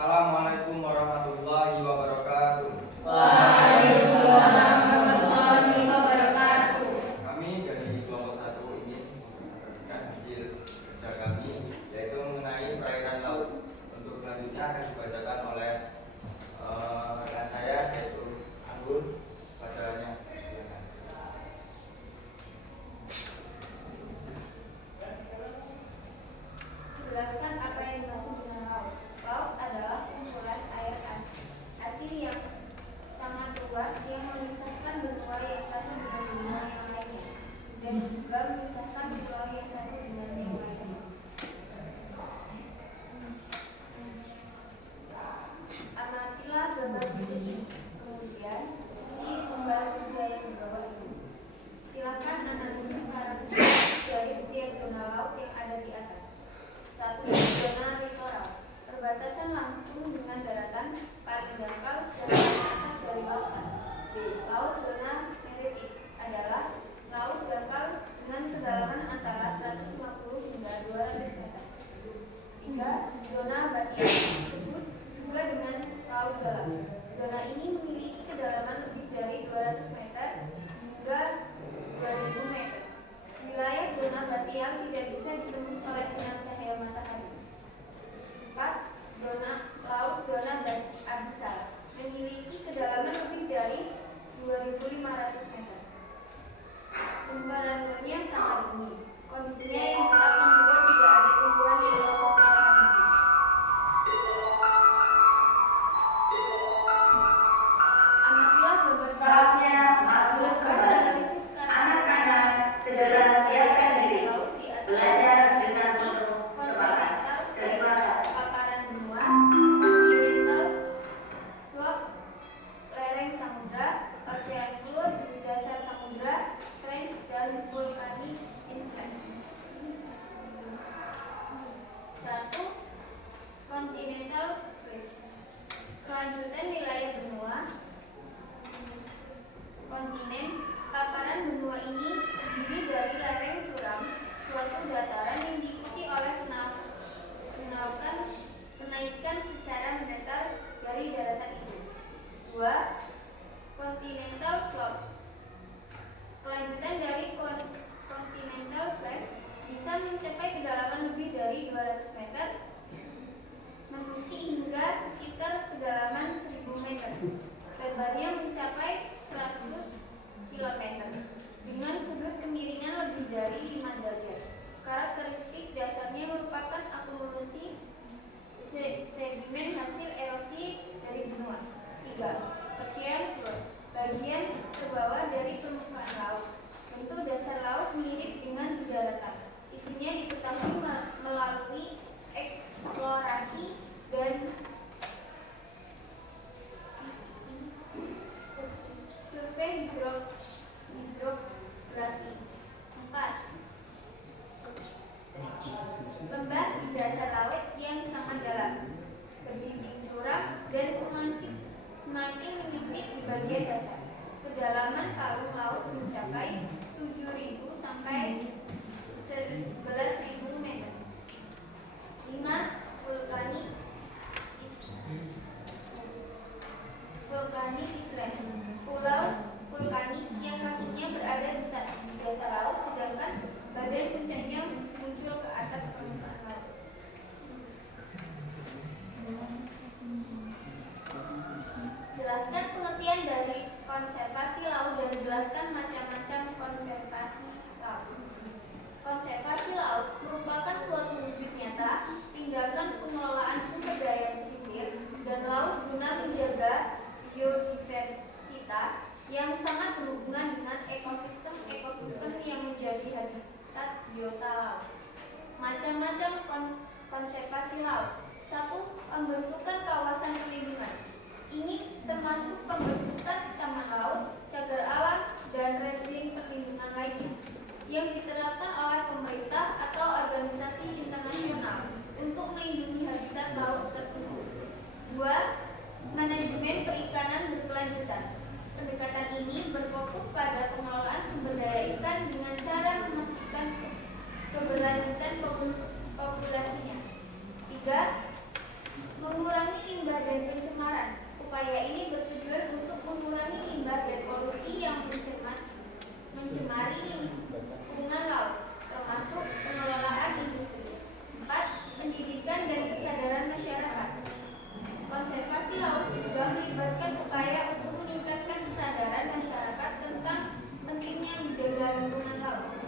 Assalamualaikum warahmatullahi wabarakatuh. Waalaikumsalam warahmatullahi wabarakatuh. Kami dari kelompok 1 ingin mempresentasikan hasil kerja kami, yaitu mengenai perairan laut. Untuk selanjutnya akan dibacakan oleh rekan saya, yaitu Anggun. Padanya, silakan. Jelaskan apa yang dimaksud dengan laut. Laut adalah kumpulan air asin yang sangat luas yang memisahkan benua yang satu dengan benua yang lainnya, dan juga memisahkan pulau yang satu dengan yang lainnya. Amatilah gambar berikut ini. Kemudian isi gambar tiga yang di bawah ini. Silakan analisis karakteristik dari setiap zona laut yang ada di atas. 1. Zona litoral, perbatasan langsung dengan daratan, paling dangkal dan paling atas dari lautan. B. Laut zona maritim adalah laut dangkal dengan kedalaman antara 150 hingga 200 meter. 3. Zona batian disebut juga dengan laut dalam. Zona ini memiliki kedalaman lebih dari 200 meter hingga 2000 meter. Wilayah zona batian tidak bisa ditembus oleh sinar cahaya matahari. 4. Laut zona abisal memiliki kedalaman lebih dari 2.500 meter. Temperaturnya sangat dingin. Kondisinya yang telah membuat tidak ada tumbuhan di bawah permukaan bumi. Amatilah gambar Saatnya masuk kembali. analisis Anak-anak segera siapkan diri. laut di atas Belajar dengan penuh semangat. Terima kasih. paparan benua, kontinental, slope, lereng samudra, ocean floor, dasar samudra, trench, dan vulkanik inlet. 1. Continental Shelf. Kelanjutan wilayah benua kontinen. Paparan benua ini terdiri dari lereng curam, suatu dataran yang diikuti oleh kenaikan secara mendatar dari daratan itu. 2. Continental Slope. Kelanjutan dari Continental Shelf bisa mencapai kedalaman lebih dari 200 meter, menukik hingga sekitar kedalaman 1000 meter. Lebarnya mencapai 100 km dengan sudut kemiringan lebih dari 5 derajat. Karakteristik dasarnya merupakan akumulasi sedimen hasil erosi dari benua. 3. Ocean floor, bagian terbawah dari permukaan laut. Bentuk dasar laut mirip dengan di daratan. Isinya diketahui melalui eksplorasi dan survei hidrografi. 4. Lembah di dasar laut yang sangat dalam, berdinding curam dan semakin menyempit di bagian dasar. Kedalaman palung laut mencapai 7.000 sampai 11.000 meter. 5. Vulkanik island, pulau vulkanik yang kakinya berada di dasar laut, sedangkan badan puncaknya muncul ke atas permukaan laut. Jelaskan pengertian dari konservasi laut dan jelaskan macam-macam konservasi laut. Konservasi laut merupakan suatu wujud nyata tindakan pengelolaan sumber daya pesisir dan laut guna menjaga biodiversitas yang sangat berhubungan dengan ekosistem yang menjadi habitat biota laut. Macam-macam konservasi laut. 1. Pembentukan kawasan perlindungan. Ini termasuk pembentukan taman laut, cagar alam, dan rezim perlindungan lainnya yang diterapkan oleh pemerintah atau organisasi internasional untuk melindungi habitat laut tertentu. 2. Manajemen perikanan berkelanjutan. Pendekatan ini berfokus pada pengelolaan sumber daya ikan dengan cara memastikan keberlanjutan populasinya. 3. Mengurangi limbah dan pencemaran. Upaya ini bertujuan untuk mengurangi limbah dan polusi yang mencemari lingkungan laut, termasuk pengelolaan industri. 4. Pendidikan dan kesadaran masyarakat. Konservasi laut juga melibatkan upaya untuk meningkatkan kesadaran masyarakat tentang pentingnya menjaga lingkungan laut.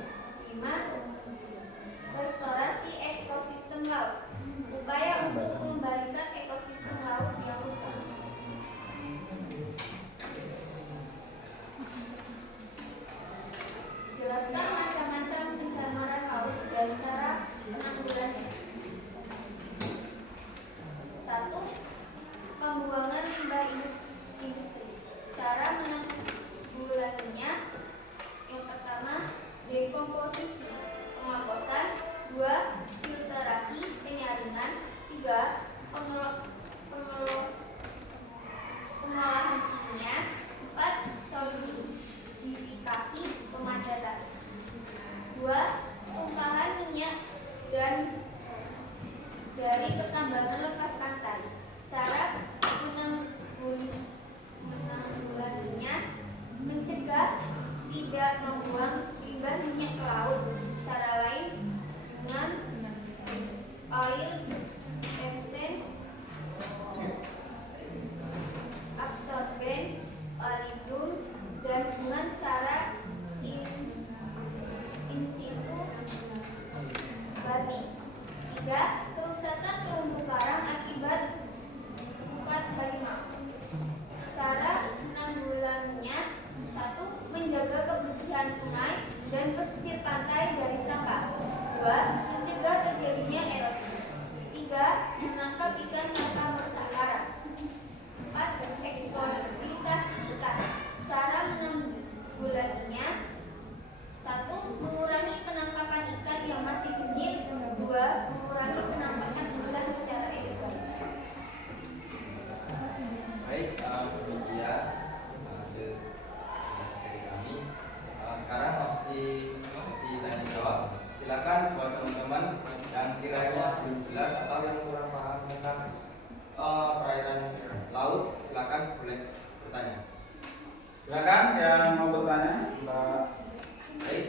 5. Restorasi ekosistem laut. Upaya untuk mengembalikan ekosistem laut yang rusak. Jelaskan macam-macam pencemaran laut dan cara penanggulangannya. 1. Pembuangan limbah industri. Cara menanggulanginya. Yang pertama, dekomposisi, pengaposan. 2. Filtrasi, penyaringan. 3. Pengolahan kimia. 4. Solidifikasi, pemadatan. 2. Tumpahan minyak dan dari pertambangan lepas pantai. Cara menanggulanginya: mencegah tidak membuang limbah minyak ke laut. Cara lain dengan oil dispersion, absorben, oligum, dan dengan cara in situ burning. 3. Kerusakan terumbu karang akibat ukat harimau. Cara menanggulanginya: 1. Menjaga kebersihan sungai dan pesisir pantai dari sampah. 2. Mencegah terjadinya erosi. 3. Menangkap ikan tanpa merusak karang. 4. Eksploitasi ikan. Cara menanggulanginya: 1. Mengurangi penangkapan ikan yang masih kecil. 2. Mengurangi penangkapan ikan secara ilegal. Baik, demikian hasil dari kami. Sekarang masuk di sesi tanya jawab. Silakan buat teman-teman yang kiranya belum jelas atau yang kurang paham tentang perairan laut, silakan boleh bertanya. Silakan yang mau bertanya, Mbak. Baik,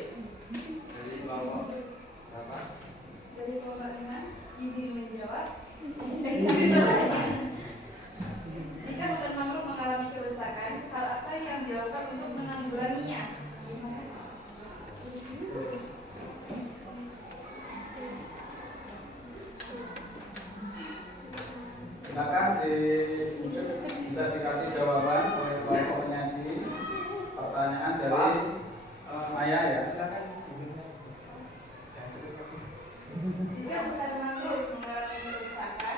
dari kelompok berapa? Dari kelompok 5, izin menjawab. Jika hutan mangrove mengalami kerusakan, hal apa yang dilakukan untuk menanggulanginya? Silakan bisa dikasih jawaban oleh kelompok penyaji. Pertanyaan dari Maya ya. Silakan. Jika hutan mangrove mengalami kerusakan,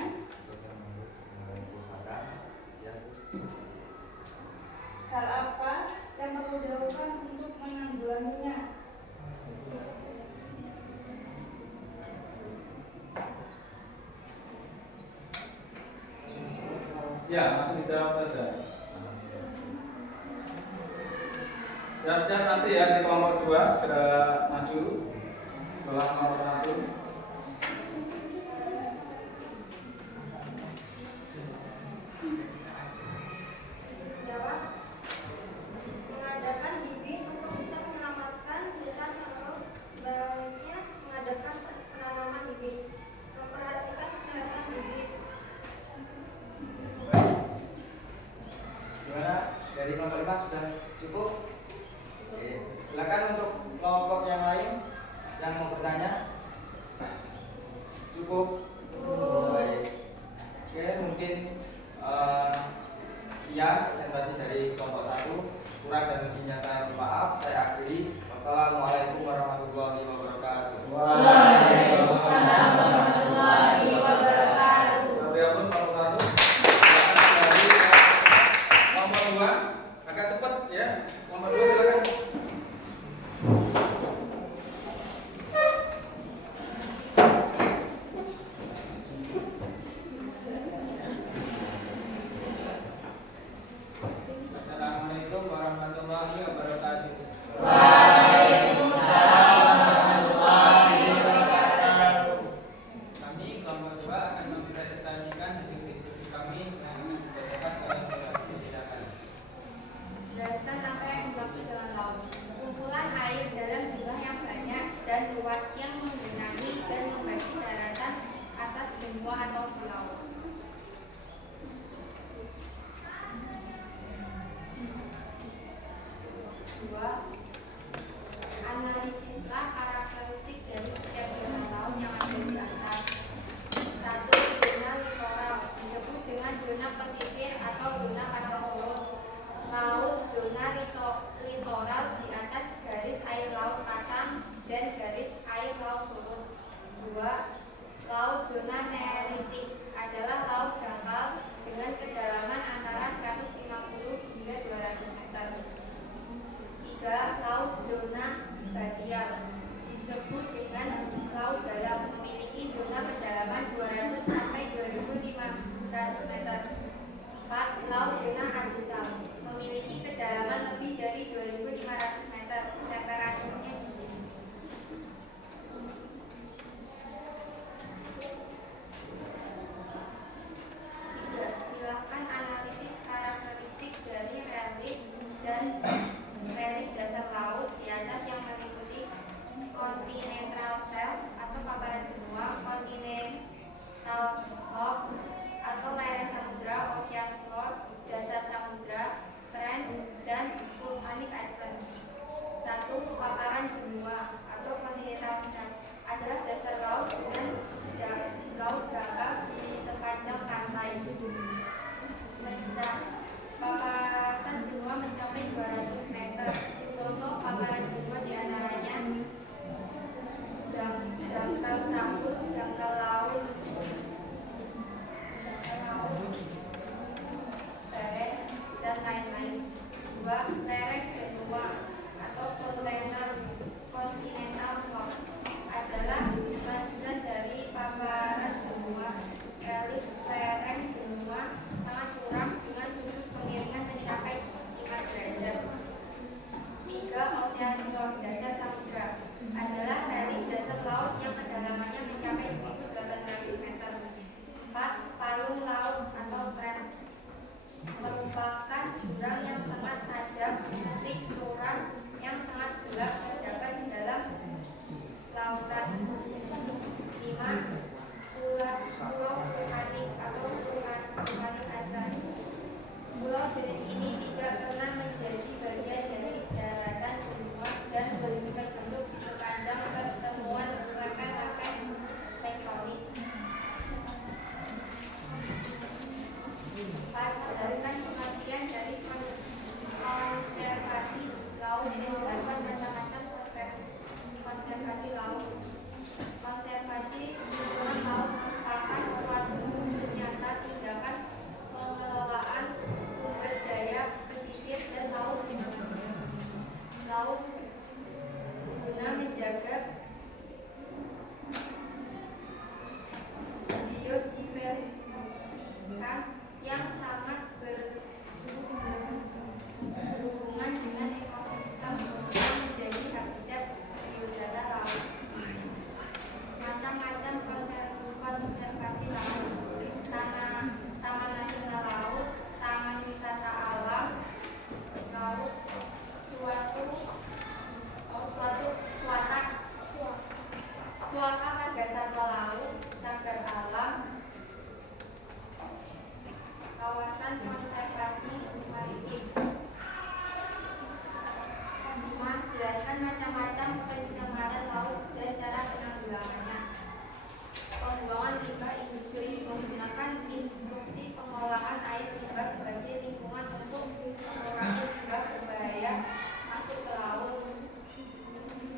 hal apa yang perlu dilakukan untuk menanggulanginya? Ya, langsung dijawab saja. Siap-siap nanti ya di kelompok 2 segera maju setelah nomor 1. Jawab. Mengadakan bibit untuk bisa menyelamatkan hutan mangrove. Sebaliknya mengadakan penanaman bibit. Memperhatikan kesehatan bibit. Gimana? Dari kelompok 5 sudah cukup? Oke. Silakan untuk kelompok yang lain yang mau bertanya. Cukup? Baik. Oke, mungkin sekian presentasi dari kelompok 1. Kurang dan lebihnya saya minta maaf. Saya akhiri. Wassalamualaikum warahmatullahi wabarakatuh. Waalaikumsalam warahmatullahi Laut zona neritik adalah laut dangkal dengan kedalaman antara 150 hingga 200 meter. 3. Laut zona batial disebut dengan laut dalam, memiliki zona kedalaman 200 sampai 2.500 meter. 4. Laut zona abyssal memiliki kedalaman lebih dari 2.500 meter. Temperaturnya tinggi. 3. Silakan analisis karakteristik dari relief dan relief dasar laut di atas yang meliputi continental shelf atau paparan benua, continental slope atau lereng samudra, ocean floor, dasar samudra, trench, dan volcanic island. 1. Paparan benua atau continental shelf adalah dasar laut dengan laut dangkal di sepanjang pantai. Paparan benua mencapai 200 meter. Contoh paparan benua diantaranya dangkal sabut, dangkal laut, beres, dan lain-lain. 2. Lereng benua atau continental slope adalah lanjutan dari paparan benua. Relief lereng benua sangat curam dengan sudut kemiringan mencapai 5 derajat. 3. Ocean floor, dasar samudra adalah relief dasar laut yang kedalamannya mencapai 1.800 meter. 4. Palung laut atau trend merupakan jurang yang sangat tajam, titik curam yang sangat gelap terdapat di dalam lautan. 5. Pulau vulkanik atau vulkanik island. Pulau jenis ini tidak pernah menjadi bagian dari daratan benua dan belum terbentuk sepanjang pertemuan lereng-lereng tektonik. 4. Berdasarkan pengertian dari konservasi laut dijelaskan macam-macam konservasi laut. Konservasi lingkungan laut merupakan suatu wujud nyata tindakan pengelolaan sumber daya pesisir dan laut guna menjaga biodiversitas yang sangat berhubungan dengan ekosistem yang menjadi habitat biodata laut. Macam-macam konservasi laut: taman nasional laut, taman wisata alam laut, suaka marga satwa laut, cagar alam, kawasan konservasi maritim. 5. Jelaskan macam-macam pencemaran laut dan cara penanggulangannya. Pembuangan limbah industri menggunakan instruksi pengolahan air limbah sebagai lingkungan untuk mengurangi limbah berbahaya masuk ke laut.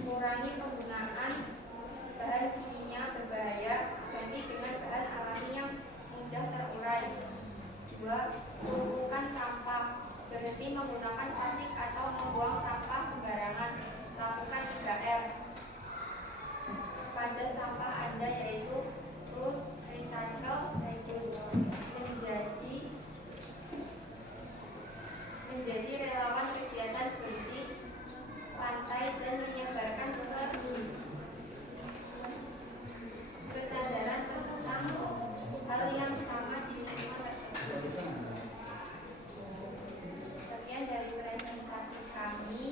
Kurangi penggunaan bahan kimia berbahaya, ganti dengan bahan alami yang mudah terurai. 2. Tumpukan sampah, berhenti menggunakan plastik atau membuang sampah sembarangan. Lakukan 3R pada sampah Anda, yaitu terus recycle, menjadi relawan kegiatan bersih pantai dan menyebarkan kesadaran tentang hal yang sama di lingkungan tersebut. Sekian dari presentasi kami,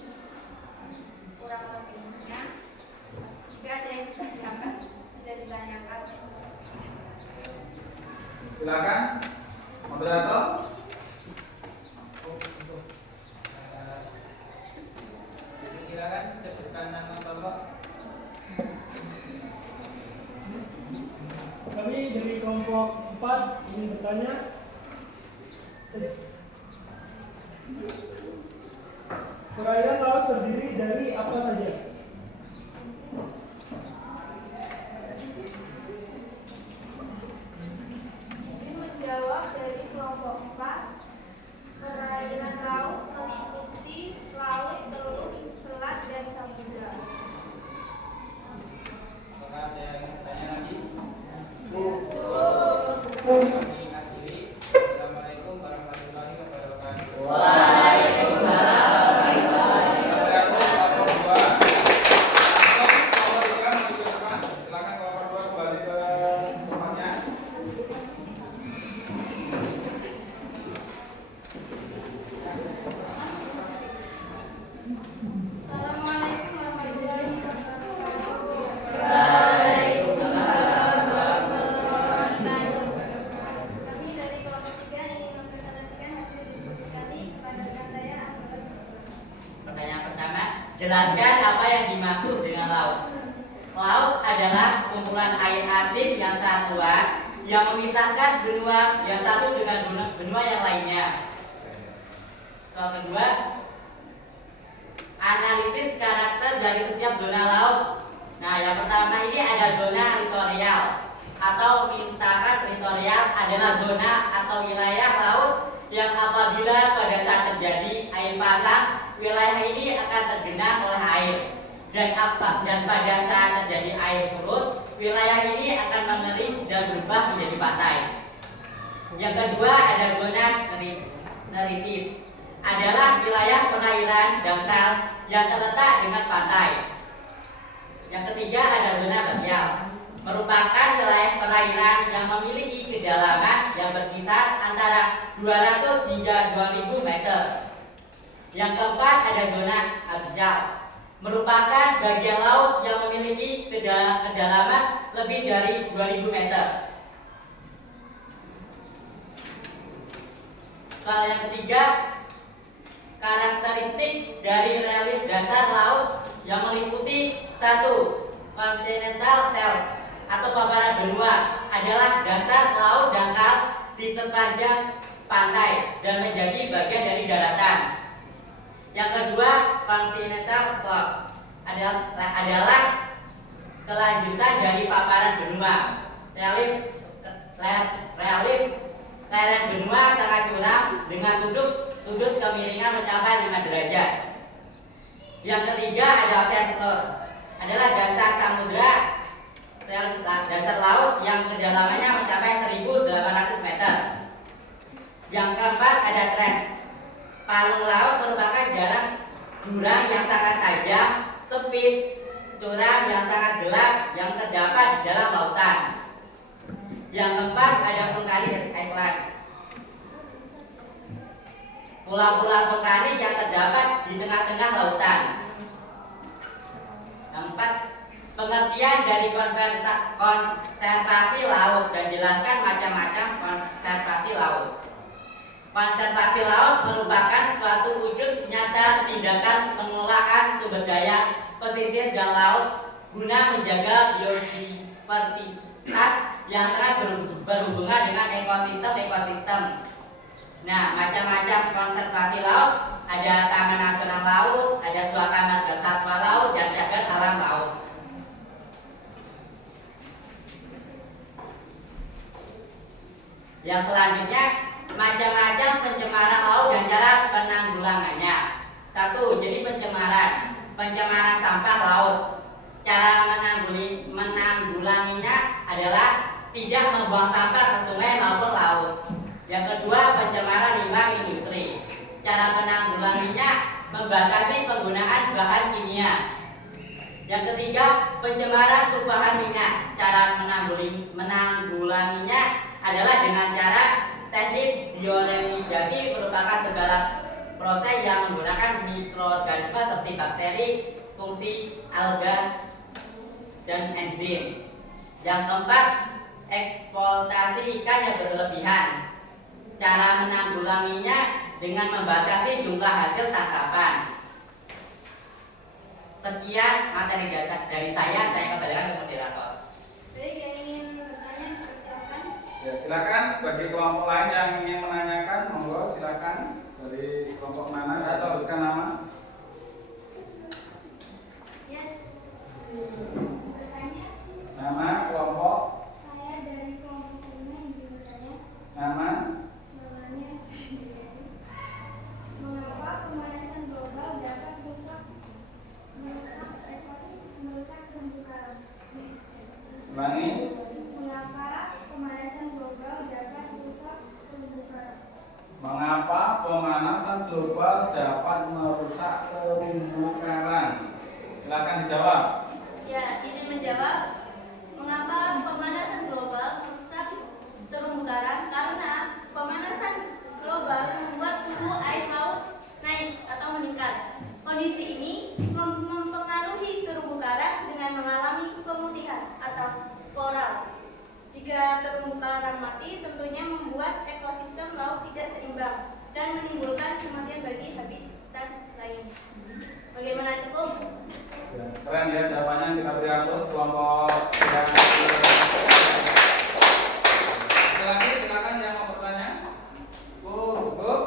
kurang lebihnya jika ada yang ditanyakan bisa ditanyakan. Silakan moderator. Silakan sebutkan nama Bapak. Kami dari kelompok 4 ingin bertanya, perairan laut terdiri dari apa saja? Laut adalah kumpulan air asin yang sangat luas yang memisahkan benua yang satu dengan benua yang lainnya. Soal kedua, analisis karakter dari setiap zona laut. Nah, yang pertama ini ada zona littorial atau mintakan teritorial adalah zona atau wilayah laut yang apabila pada saat terjadi air pasang, wilayah ini akan tergenang oleh air. Dan pada saat terjadi air surut, wilayah ini akan mengering dan berubah menjadi pantai. Yang kedua ada zona neritis, adalah wilayah perairan dangkal yang terletak dengan pantai. Yang ketiga ada zona batial, merupakan wilayah perairan yang memiliki kedalaman yang berkisar antara 200 hingga 2000 meter. Yang keempat ada zona abjal, merupakan bagian laut yang memiliki kedalaman lebih dari 2000 meter. Soal yang ketiga, karakteristik dari relief dasar laut yang meliputi 1. Continental shelf atau paparan benua adalah dasar laut dangkal di sepanjang pantai dan menjadi bagian dari daratan. Yang kedua, continental slope adalah kelanjutan dari paparan benua. Relief lereng benua sangat curam dengan sudut kemiringan mencapai 5 derajat. Yang ketiga ada ocean floor, adalah dasar samudra dasar laut yang kedalamannya mencapai 1800 meter. Yang keempat ada trench. Palung laut merupakan jurang yang sangat tajam, sempit, curam yang sangat gelap yang terdapat di dalam lautan. Yang keempat ada vulkanik island, pulau-pulau vulkanik yang terdapat di tengah-tengah lautan. Yang keempat, pengertian dari konservasi laut dan jelaskan macam-macam konservasi laut. Konservasi laut merupakan suatu wujud nyata tindakan pengelolaan sumber daya pesisir dan laut guna menjaga biodiversitas yang sangat berhubungan dengan ekosistem. Nah, macam-macam konservasi laut, ada Taman Nasional Laut, ada Suaka Marga Satwa Laut, dan Cagar Alam Laut. Yang selanjutnya, macam-macam pencemaran laut dan cara penanggulangannya. 1. Jadi pencemaran sampah laut. Cara menanggulanginya adalah tidak membuang sampah ke sungai maupun laut. Yang kedua, pencemaran limbah industri. Cara menanggulanginya membatasi penggunaan bahan kimia. Yang ketiga, pencemaran tumpahan minyak. Cara menanggulanginya adalah dengan cara teknik bioremediasi, merupakan segala proses yang menggunakan mikroorganisme seperti bakteri, fungsi, alga, dan enzim. Yang keempat, eksploitasi ikan yang berlebihan. Cara menanggulanginya dengan membatasi jumlah hasil tangkapan. Sekian materi dasar dari saya kembalikan ke moderator. Baik, yang ingin bertanya, silakan. Ya, silakan bagi kelompok lain yang ingin menanyakan, monggo silakan. Dari kelompok mana? Sebutkan nama. Ya, bertanya. Nama, kelompok. Saya dari kelompok 5 yang ingin bertanya. Nama. Namanya mengapa pemanasan global dapat merusak terumbu karang? Ulangi. Mengapa pemanasan global dapat merusak terumbu karang? Mengapa pemanasan global dapat merusak terumbu karang? Silakan dijawab. Ya, izin menjawab. Mengapa pemanasan global merusak terumbu karang? Karena pemanasan global membuat suhu air laut naik atau meningkat. Kondisi ini mempengaruhi terumbu karang dengan mengalami pemutihan atau koral. Jika terumbu karang mati, tentunya membuat ekosistem laut tidak seimbang dan menimbulkan kematian bagi dan lain. Bagaimana, cukup? Ya, keren ya jawabannya, kita beri aplaus kelompok yang lagi. Silakan yang mau bertanya. Cukup.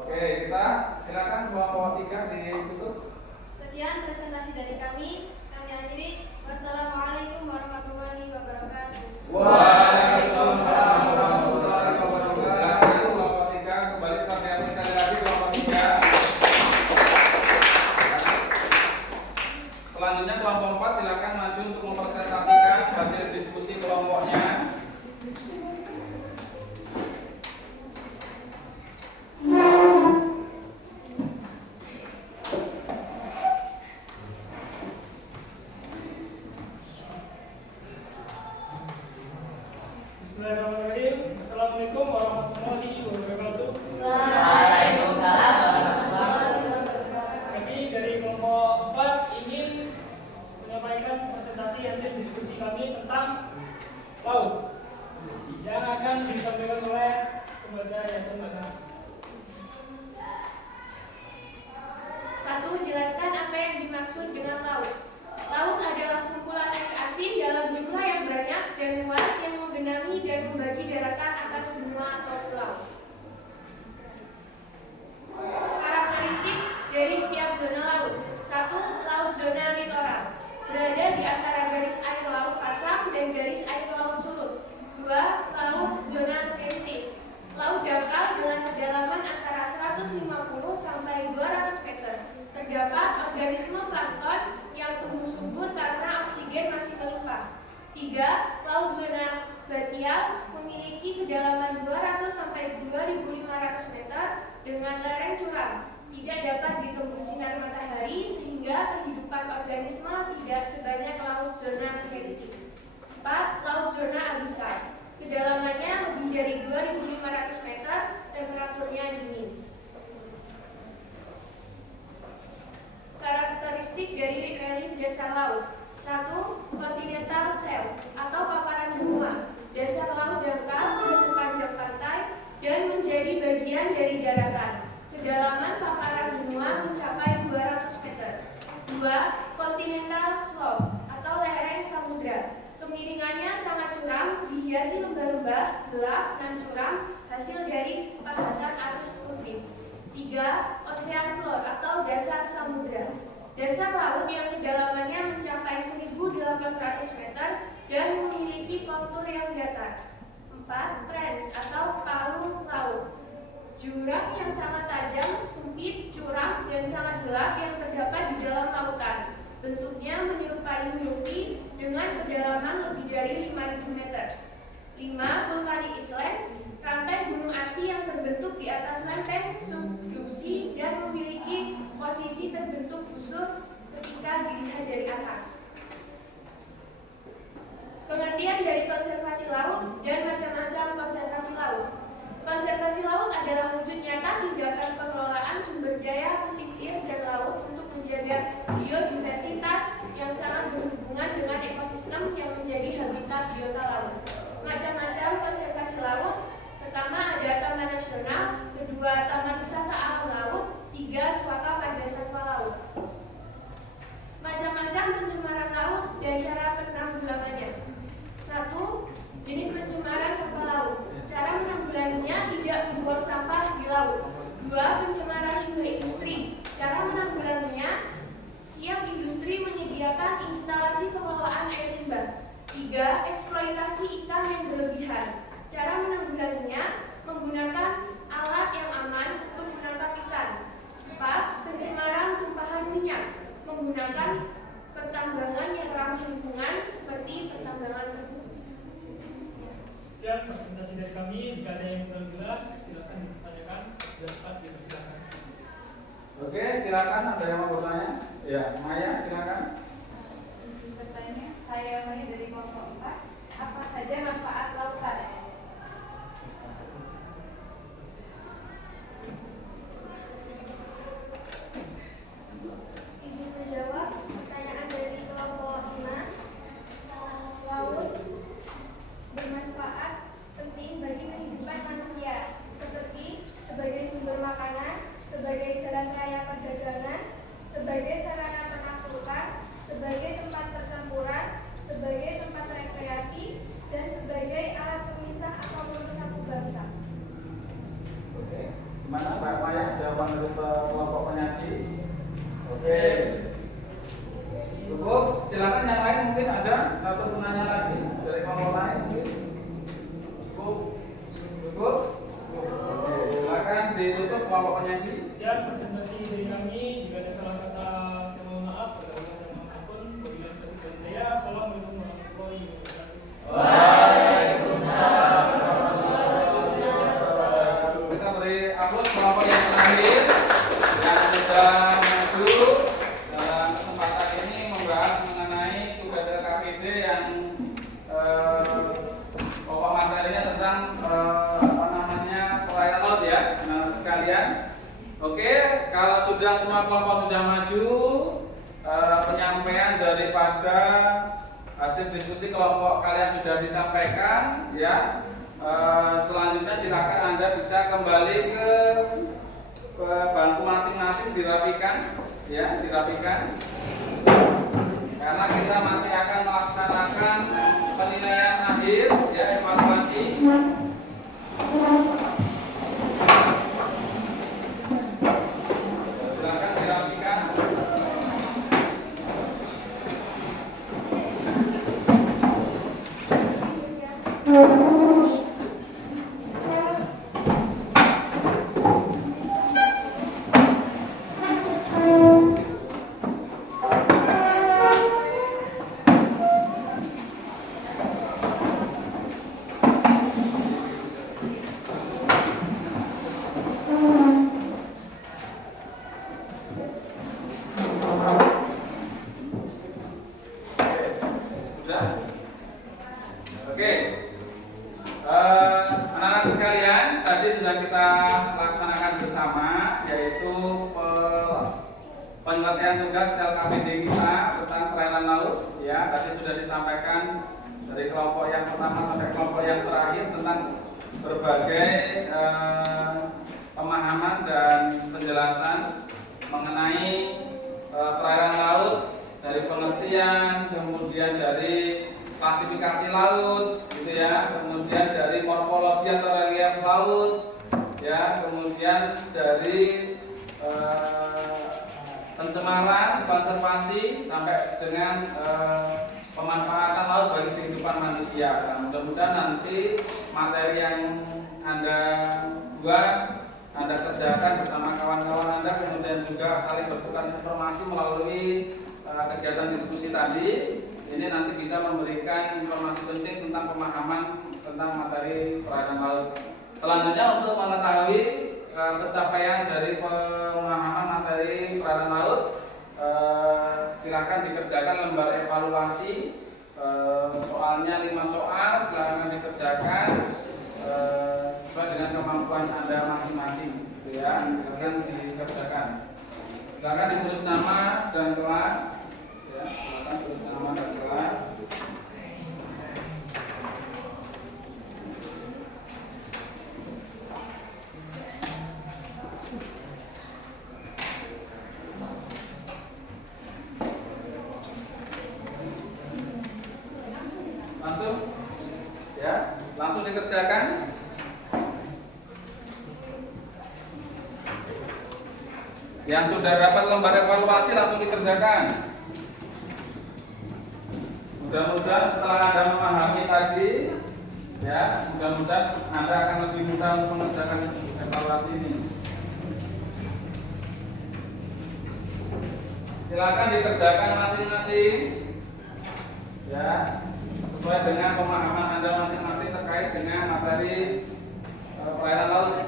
Oke, kita silakan kelompok 3 ditutup. Sekian presentasi dari kami. Kami akhiri. Wassalamualaikum warahmatullahi wabarakatuh. Waalaikumsalam warahmatullahi wabarakatuh. Silakan kelompok 3 kembali terlihat sekali lagi kelompok 3. Selanjutnya kelompok 4 silakan maju untuk mempresentasikan hasil diskusi kelompoknya. Bismillahirrahmanirrahim. Assalamualaikum warahmatullahi wabarakatuh. Waalaikumsalam warahmatullahi wabarakatuh. Kami dari kelompok 4 ingin menyampaikan presentasi hasil diskusi kami tentang laut yang akan disampaikan oleh pembaca yang terbaca. 1. Jelaskan apa yang dimaksud dengan laut. Laut adalah kumpulan air asin dalam jumlah yang banyak dan luas yang menggenangi dan membagi daratan atas benua atau pulau. Karakteristik dari setiap zona laut. 1. Laut zona litoral berada di antara garis air laut pasang dan garis air laut surut. 2. Laut zona kritis. Laut dangkal dengan kedalaman antara 150 sampai 200 meter. Terdapat organisme plankton yang tumbuh subur karena oksigen masih melimpah. 3. Laut zona batial memiliki kedalaman 200 sampai 2.500 meter dengan lereng curam. Tidak dapat ditembus sinar matahari sehingga kehidupan organisme tidak sebanyak laut zona kritik. 4. Laut zona abyssal. Kedalamannya lebih dari 2.500 meter, temperaturnya dingin. Karakteristik dari relief dasar laut. 1. Continental shelf atau paparan benua. Dasar laut dangkal di sepanjang pantai dan menjadi bagian dari daratan. Kedalaman paparan benua mencapai 200 meter. 2. Continental slope atau lereng samudra. Kemiringannya sangat curam, dihiasi lembah-lembah gelap dan curam, hasil dari padatan arus turbin. 3. Ocean floor atau dasar samudra. Dasar laut yang kedalamannya mencapai 1.800 meter dan memiliki kontur yang datar. 4. Trench atau palung laut. Jurang yang sangat tajam, sempit, curam, dan sangat gelap yang terdapat di dalam lautan. Bentuknya menyerupai UV dengan kedalaman lebih dari 5.000 meter. 5. Volcanic island, rantai gunung api yang terbentuk di atas lempeng subduksi dan memiliki posisi terbentuk busur ketika dilihat dari atas. Pengertian dari konservasi laut dan macam-macam konservasi laut. Konservasi laut adalah wujud nyata tindakan pengelolaan sumber daya pesisir dan laut untuk menjaga biodiversitas yang sangat berhubungan dengan ekosistem yang menjadi habitat biota laut. Macam-macam konservasi laut. Pertama ada taman nasional, kedua taman wisata alam laut, 3 swaka marga satwa laut. Macam-macam pencemaran laut dan cara penanggulangannya. 1. Jenis pencemaran sampah laut. Cara menanggulanginya tidak membuang sampah di laut. 2. Pencemaran limbah industri. Cara menanggulanginya, tiap industri menyediakan instalasi pengelolaan air limbah. 3. Eksploitasi ikan yang berlebihan. Cara menanggulanginya, menggunakan alat yang aman untuk menangkap ikan. 4. Pencemaran tumpahan minyak. Menggunakan pertambangan yang ramah lingkungan seperti pertambangan tebu. Dan presentasi dari kami, jika ada yang kurang jelas, silakan ditanyakan. Dapat dipersilakan. Oke, silakan ada yang mau bertanya? Ya, Maya, silakan. Bertanya, saya Maya dari kelompok 4. Apa saja manfaat lautan? Izin menjawab pertanyaan dari kelompok 5. Laut bermanfaat penting bagi kehidupan manusia, seperti sebagai sumber makanan, sebagai jalan raya perdagangan Oke. Cukup. Silakan yang lain mungkin ada satu penanya lagi dari kelompok lain mungkin. Cukup. Cukup. Oke. Silakan ditutup kelompok penyaji. Sekian presentasi dari kami. Jika ada salah kata, saya mohon maaf. Pada Allah saya mohon ampun. Wabillahi taufiq wal hidayah. Assalamualaikum warahmatullahi wabarakatuh. Waalaikumsalam warahmatullahi wabarakatuh. Kita beri aplaus kelompok yang terakhir yang sudah maju dalam kesempatan ini membahas mengenai tugas LKPD yang pokok materinya tentang perairan laut ya, anak-anak sekalian. Oke, kalau sudah semua kelompok sudah maju, penyampaian daripada hasil diskusi kelompok kalian sudah disampaikan ya. Selanjutnya silakan Anda bisa kembali ke bangku masing-masing, dirapikan ya, dirapikan. Karena kita masih akan melaksanakan penilaian akhir ya, evaluasi. Silakan dirapikan. Sudah? Oke. Anak-anak sekalian, tadi sudah kita laksanakan bersama, yaitu penyelesaian tugas LKPD kita tentang perairan laut. Ya, tadi sudah disampaikan dari kelompok yang pertama sampai kelompok yang terakhir tentang berbagai pemahaman dan penjelasan mengenai perairan laut, dari pengertian, kemudian dari klasifikasi laut, gitu ya, kemudian dari morfologi atau relief laut, ya, kemudian dari pencemaran, konservasi, sampai dengan pemanfaatan laut bagi kehidupan manusia. Nah, mudah-mudahan nanti materi yang Anda buat, Anda kerjakan bersama kawan-kawan Anda, kemudian juga saling bertukar informasi melalui kegiatan diskusi tadi, ini nanti bisa memberikan informasi penting tentang pemahaman tentang materi perairan laut. Selanjutnya, untuk mengetahui pencapaian dari pemahaman materi perairan laut, silakan dikerjakan lembar evaluasi. Soalnya 5 soal, silakan dikerjakan sesuai dengan kemampuan Anda masing-masing, gitu ya. Silakan dikerjakan. Silakan ditulis nama dan kelas, ya. Silakan tulis nama dan kelas. Langsung, ya, langsung dikerjakan. Yang sudah dapat lembar evaluasi langsung dikerjakan. Mudah-mudahan setelah Anda memahami tadi, ya, mudah-mudahan Anda akan lebih mudah untuk mengerjakan evaluasi ini. Silakan dikerjakan masing-masing, ya, sesuai dengan pemahaman Anda masing-masing terkait dengan materi perairan laut.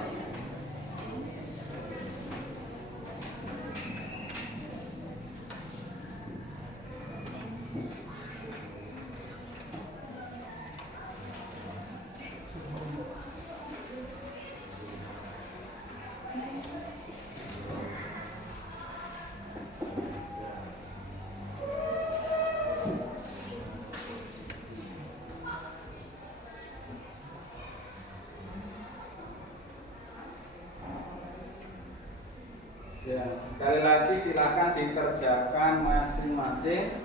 Ya, sekali lagi silakan dikerjakan masing-masing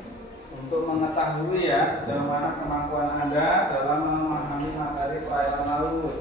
untuk mengetahui ya sejauh mana kemampuan Anda dalam memahami materi perairan laut.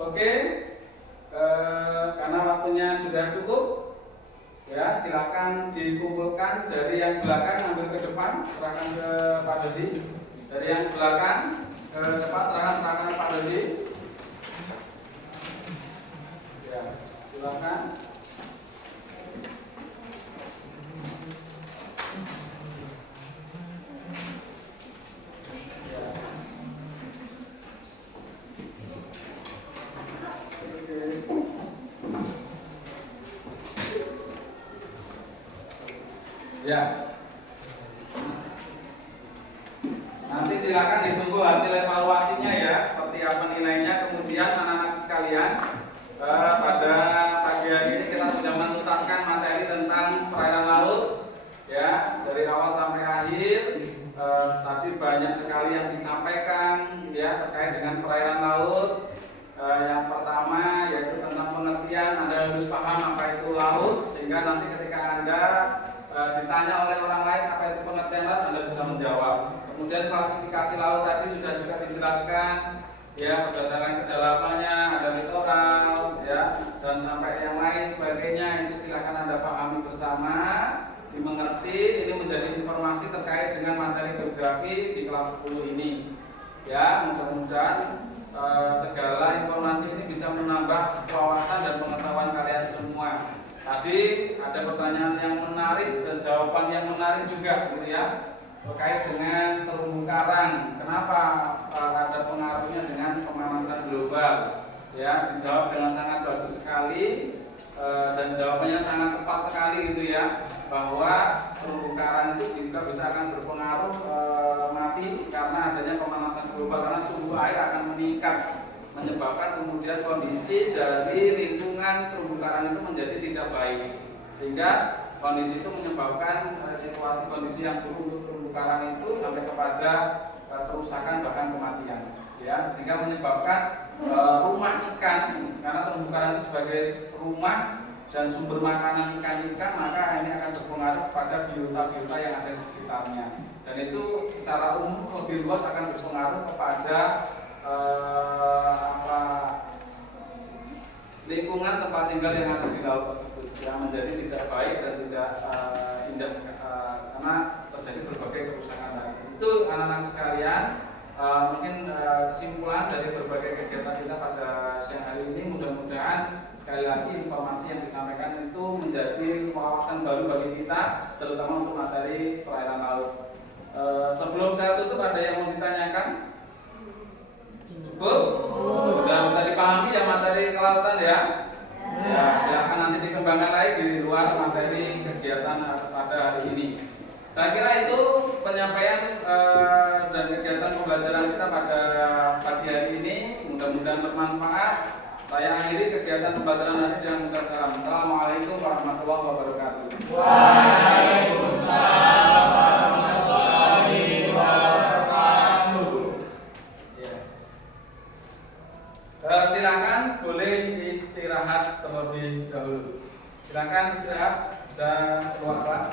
Oke, karena waktunya sudah cukup, ya silakan dikumpulkan dari yang belakang ambil ke depan, serahkan ke Pak Dodi. Dari yang belakang ke depan, serahkan ke Pak Dodi. Ya, silakan. Ya. Nanti silakan ditunggu hasil evaluasinya ya, seperti apa nilainya. Kemudian anak-anak sekalian, pada pagi hari ini kita sudah menuntaskan materi tentang perairan laut, ya dari awal sampai akhir. Tadi banyak sekali yang disampaikan ya terkait dengan perairan laut. Yang pertama yaitu tentang pengertian, Anda harus paham apa itu laut, sehingga nanti ketika Anda ditanya oleh orang lain apa itu pengertian laut, Anda bisa menjawab. Kemudian klasifikasi laut tadi sudah juga dijelaskan, ya berdasarkan kedalamannya, ada litoral, ya dan sampai yang lain sebagainya. Itu silakan Anda pahami bersama, dimengerti. Ini menjadi informasi terkait dengan materi geografi di kelas 10 ini. Ya, mudah-mudahan segala informasi ini bisa menambah wawasan dan pengetahuan kalian semua. Tadi ada pertanyaan yang menarik dan jawaban yang menarik juga, gitu ya, terkait dengan terumbu karang. Kenapa ada pengaruhnya dengan pemanasan global? Ya, dijawab dengan sangat bagus sekali dan jawabannya sangat tepat sekali, gitu ya, bahwa terumbu karang itu juga bisa akan berpengaruh mati karena adanya pemanasan global, karena suhu air akan meningkat, menyebabkan kemudian kondisi dari lingkungan terumbu karang itu menjadi tidak baik, sehingga kondisi itu menyebabkan situasi kondisi yang buruk untuk terumbu karang itu sampai kepada kerusakan bahkan kematian, ya, sehingga menyebabkan rumah ikan, karena terumbu karang itu sebagai rumah dan sumber makanan ikan-ikan, maka ini akan berpengaruh pada biota-biota yang ada di sekitarnya, dan itu secara umum lebih luas akan berpengaruh kepada lingkungan tempat tinggal yang ada di laut tersebut, yang menjadi tidak baik dan tidak indah karena terjadi berbagai kerusakan tadi. Itu anak-anak sekalian, mungkin kesimpulan dari berbagai kegiatan kita pada siang hari ini, mudah-mudahan sekali lagi informasi yang disampaikan itu menjadi wawasan baru bagi kita, terutama untuk materi perairan laut. Sebelum saya tutup, ada yang mau ditanyakan? Cukup? Sudah bisa dipahami ya materi kelautan ya? Ya, silakan nanti dikembangkan lagi di luar materi kegiatan pada hari ini. Saya kira itu penyampaian dan kegiatan pembelajaran kita pada pagi hari ini. Mudah-mudahan bermanfaat. Saya akhiri kegiatan pembelajaran hari dengan mengucapkan salam. Assalamualaikum warahmatullahi wabarakatuh. Waalaikumsalam warahmatullahi wabarakatuh. Silakan boleh istirahat terlebih dahulu. Silakan istirahat, bisa keluar kelas.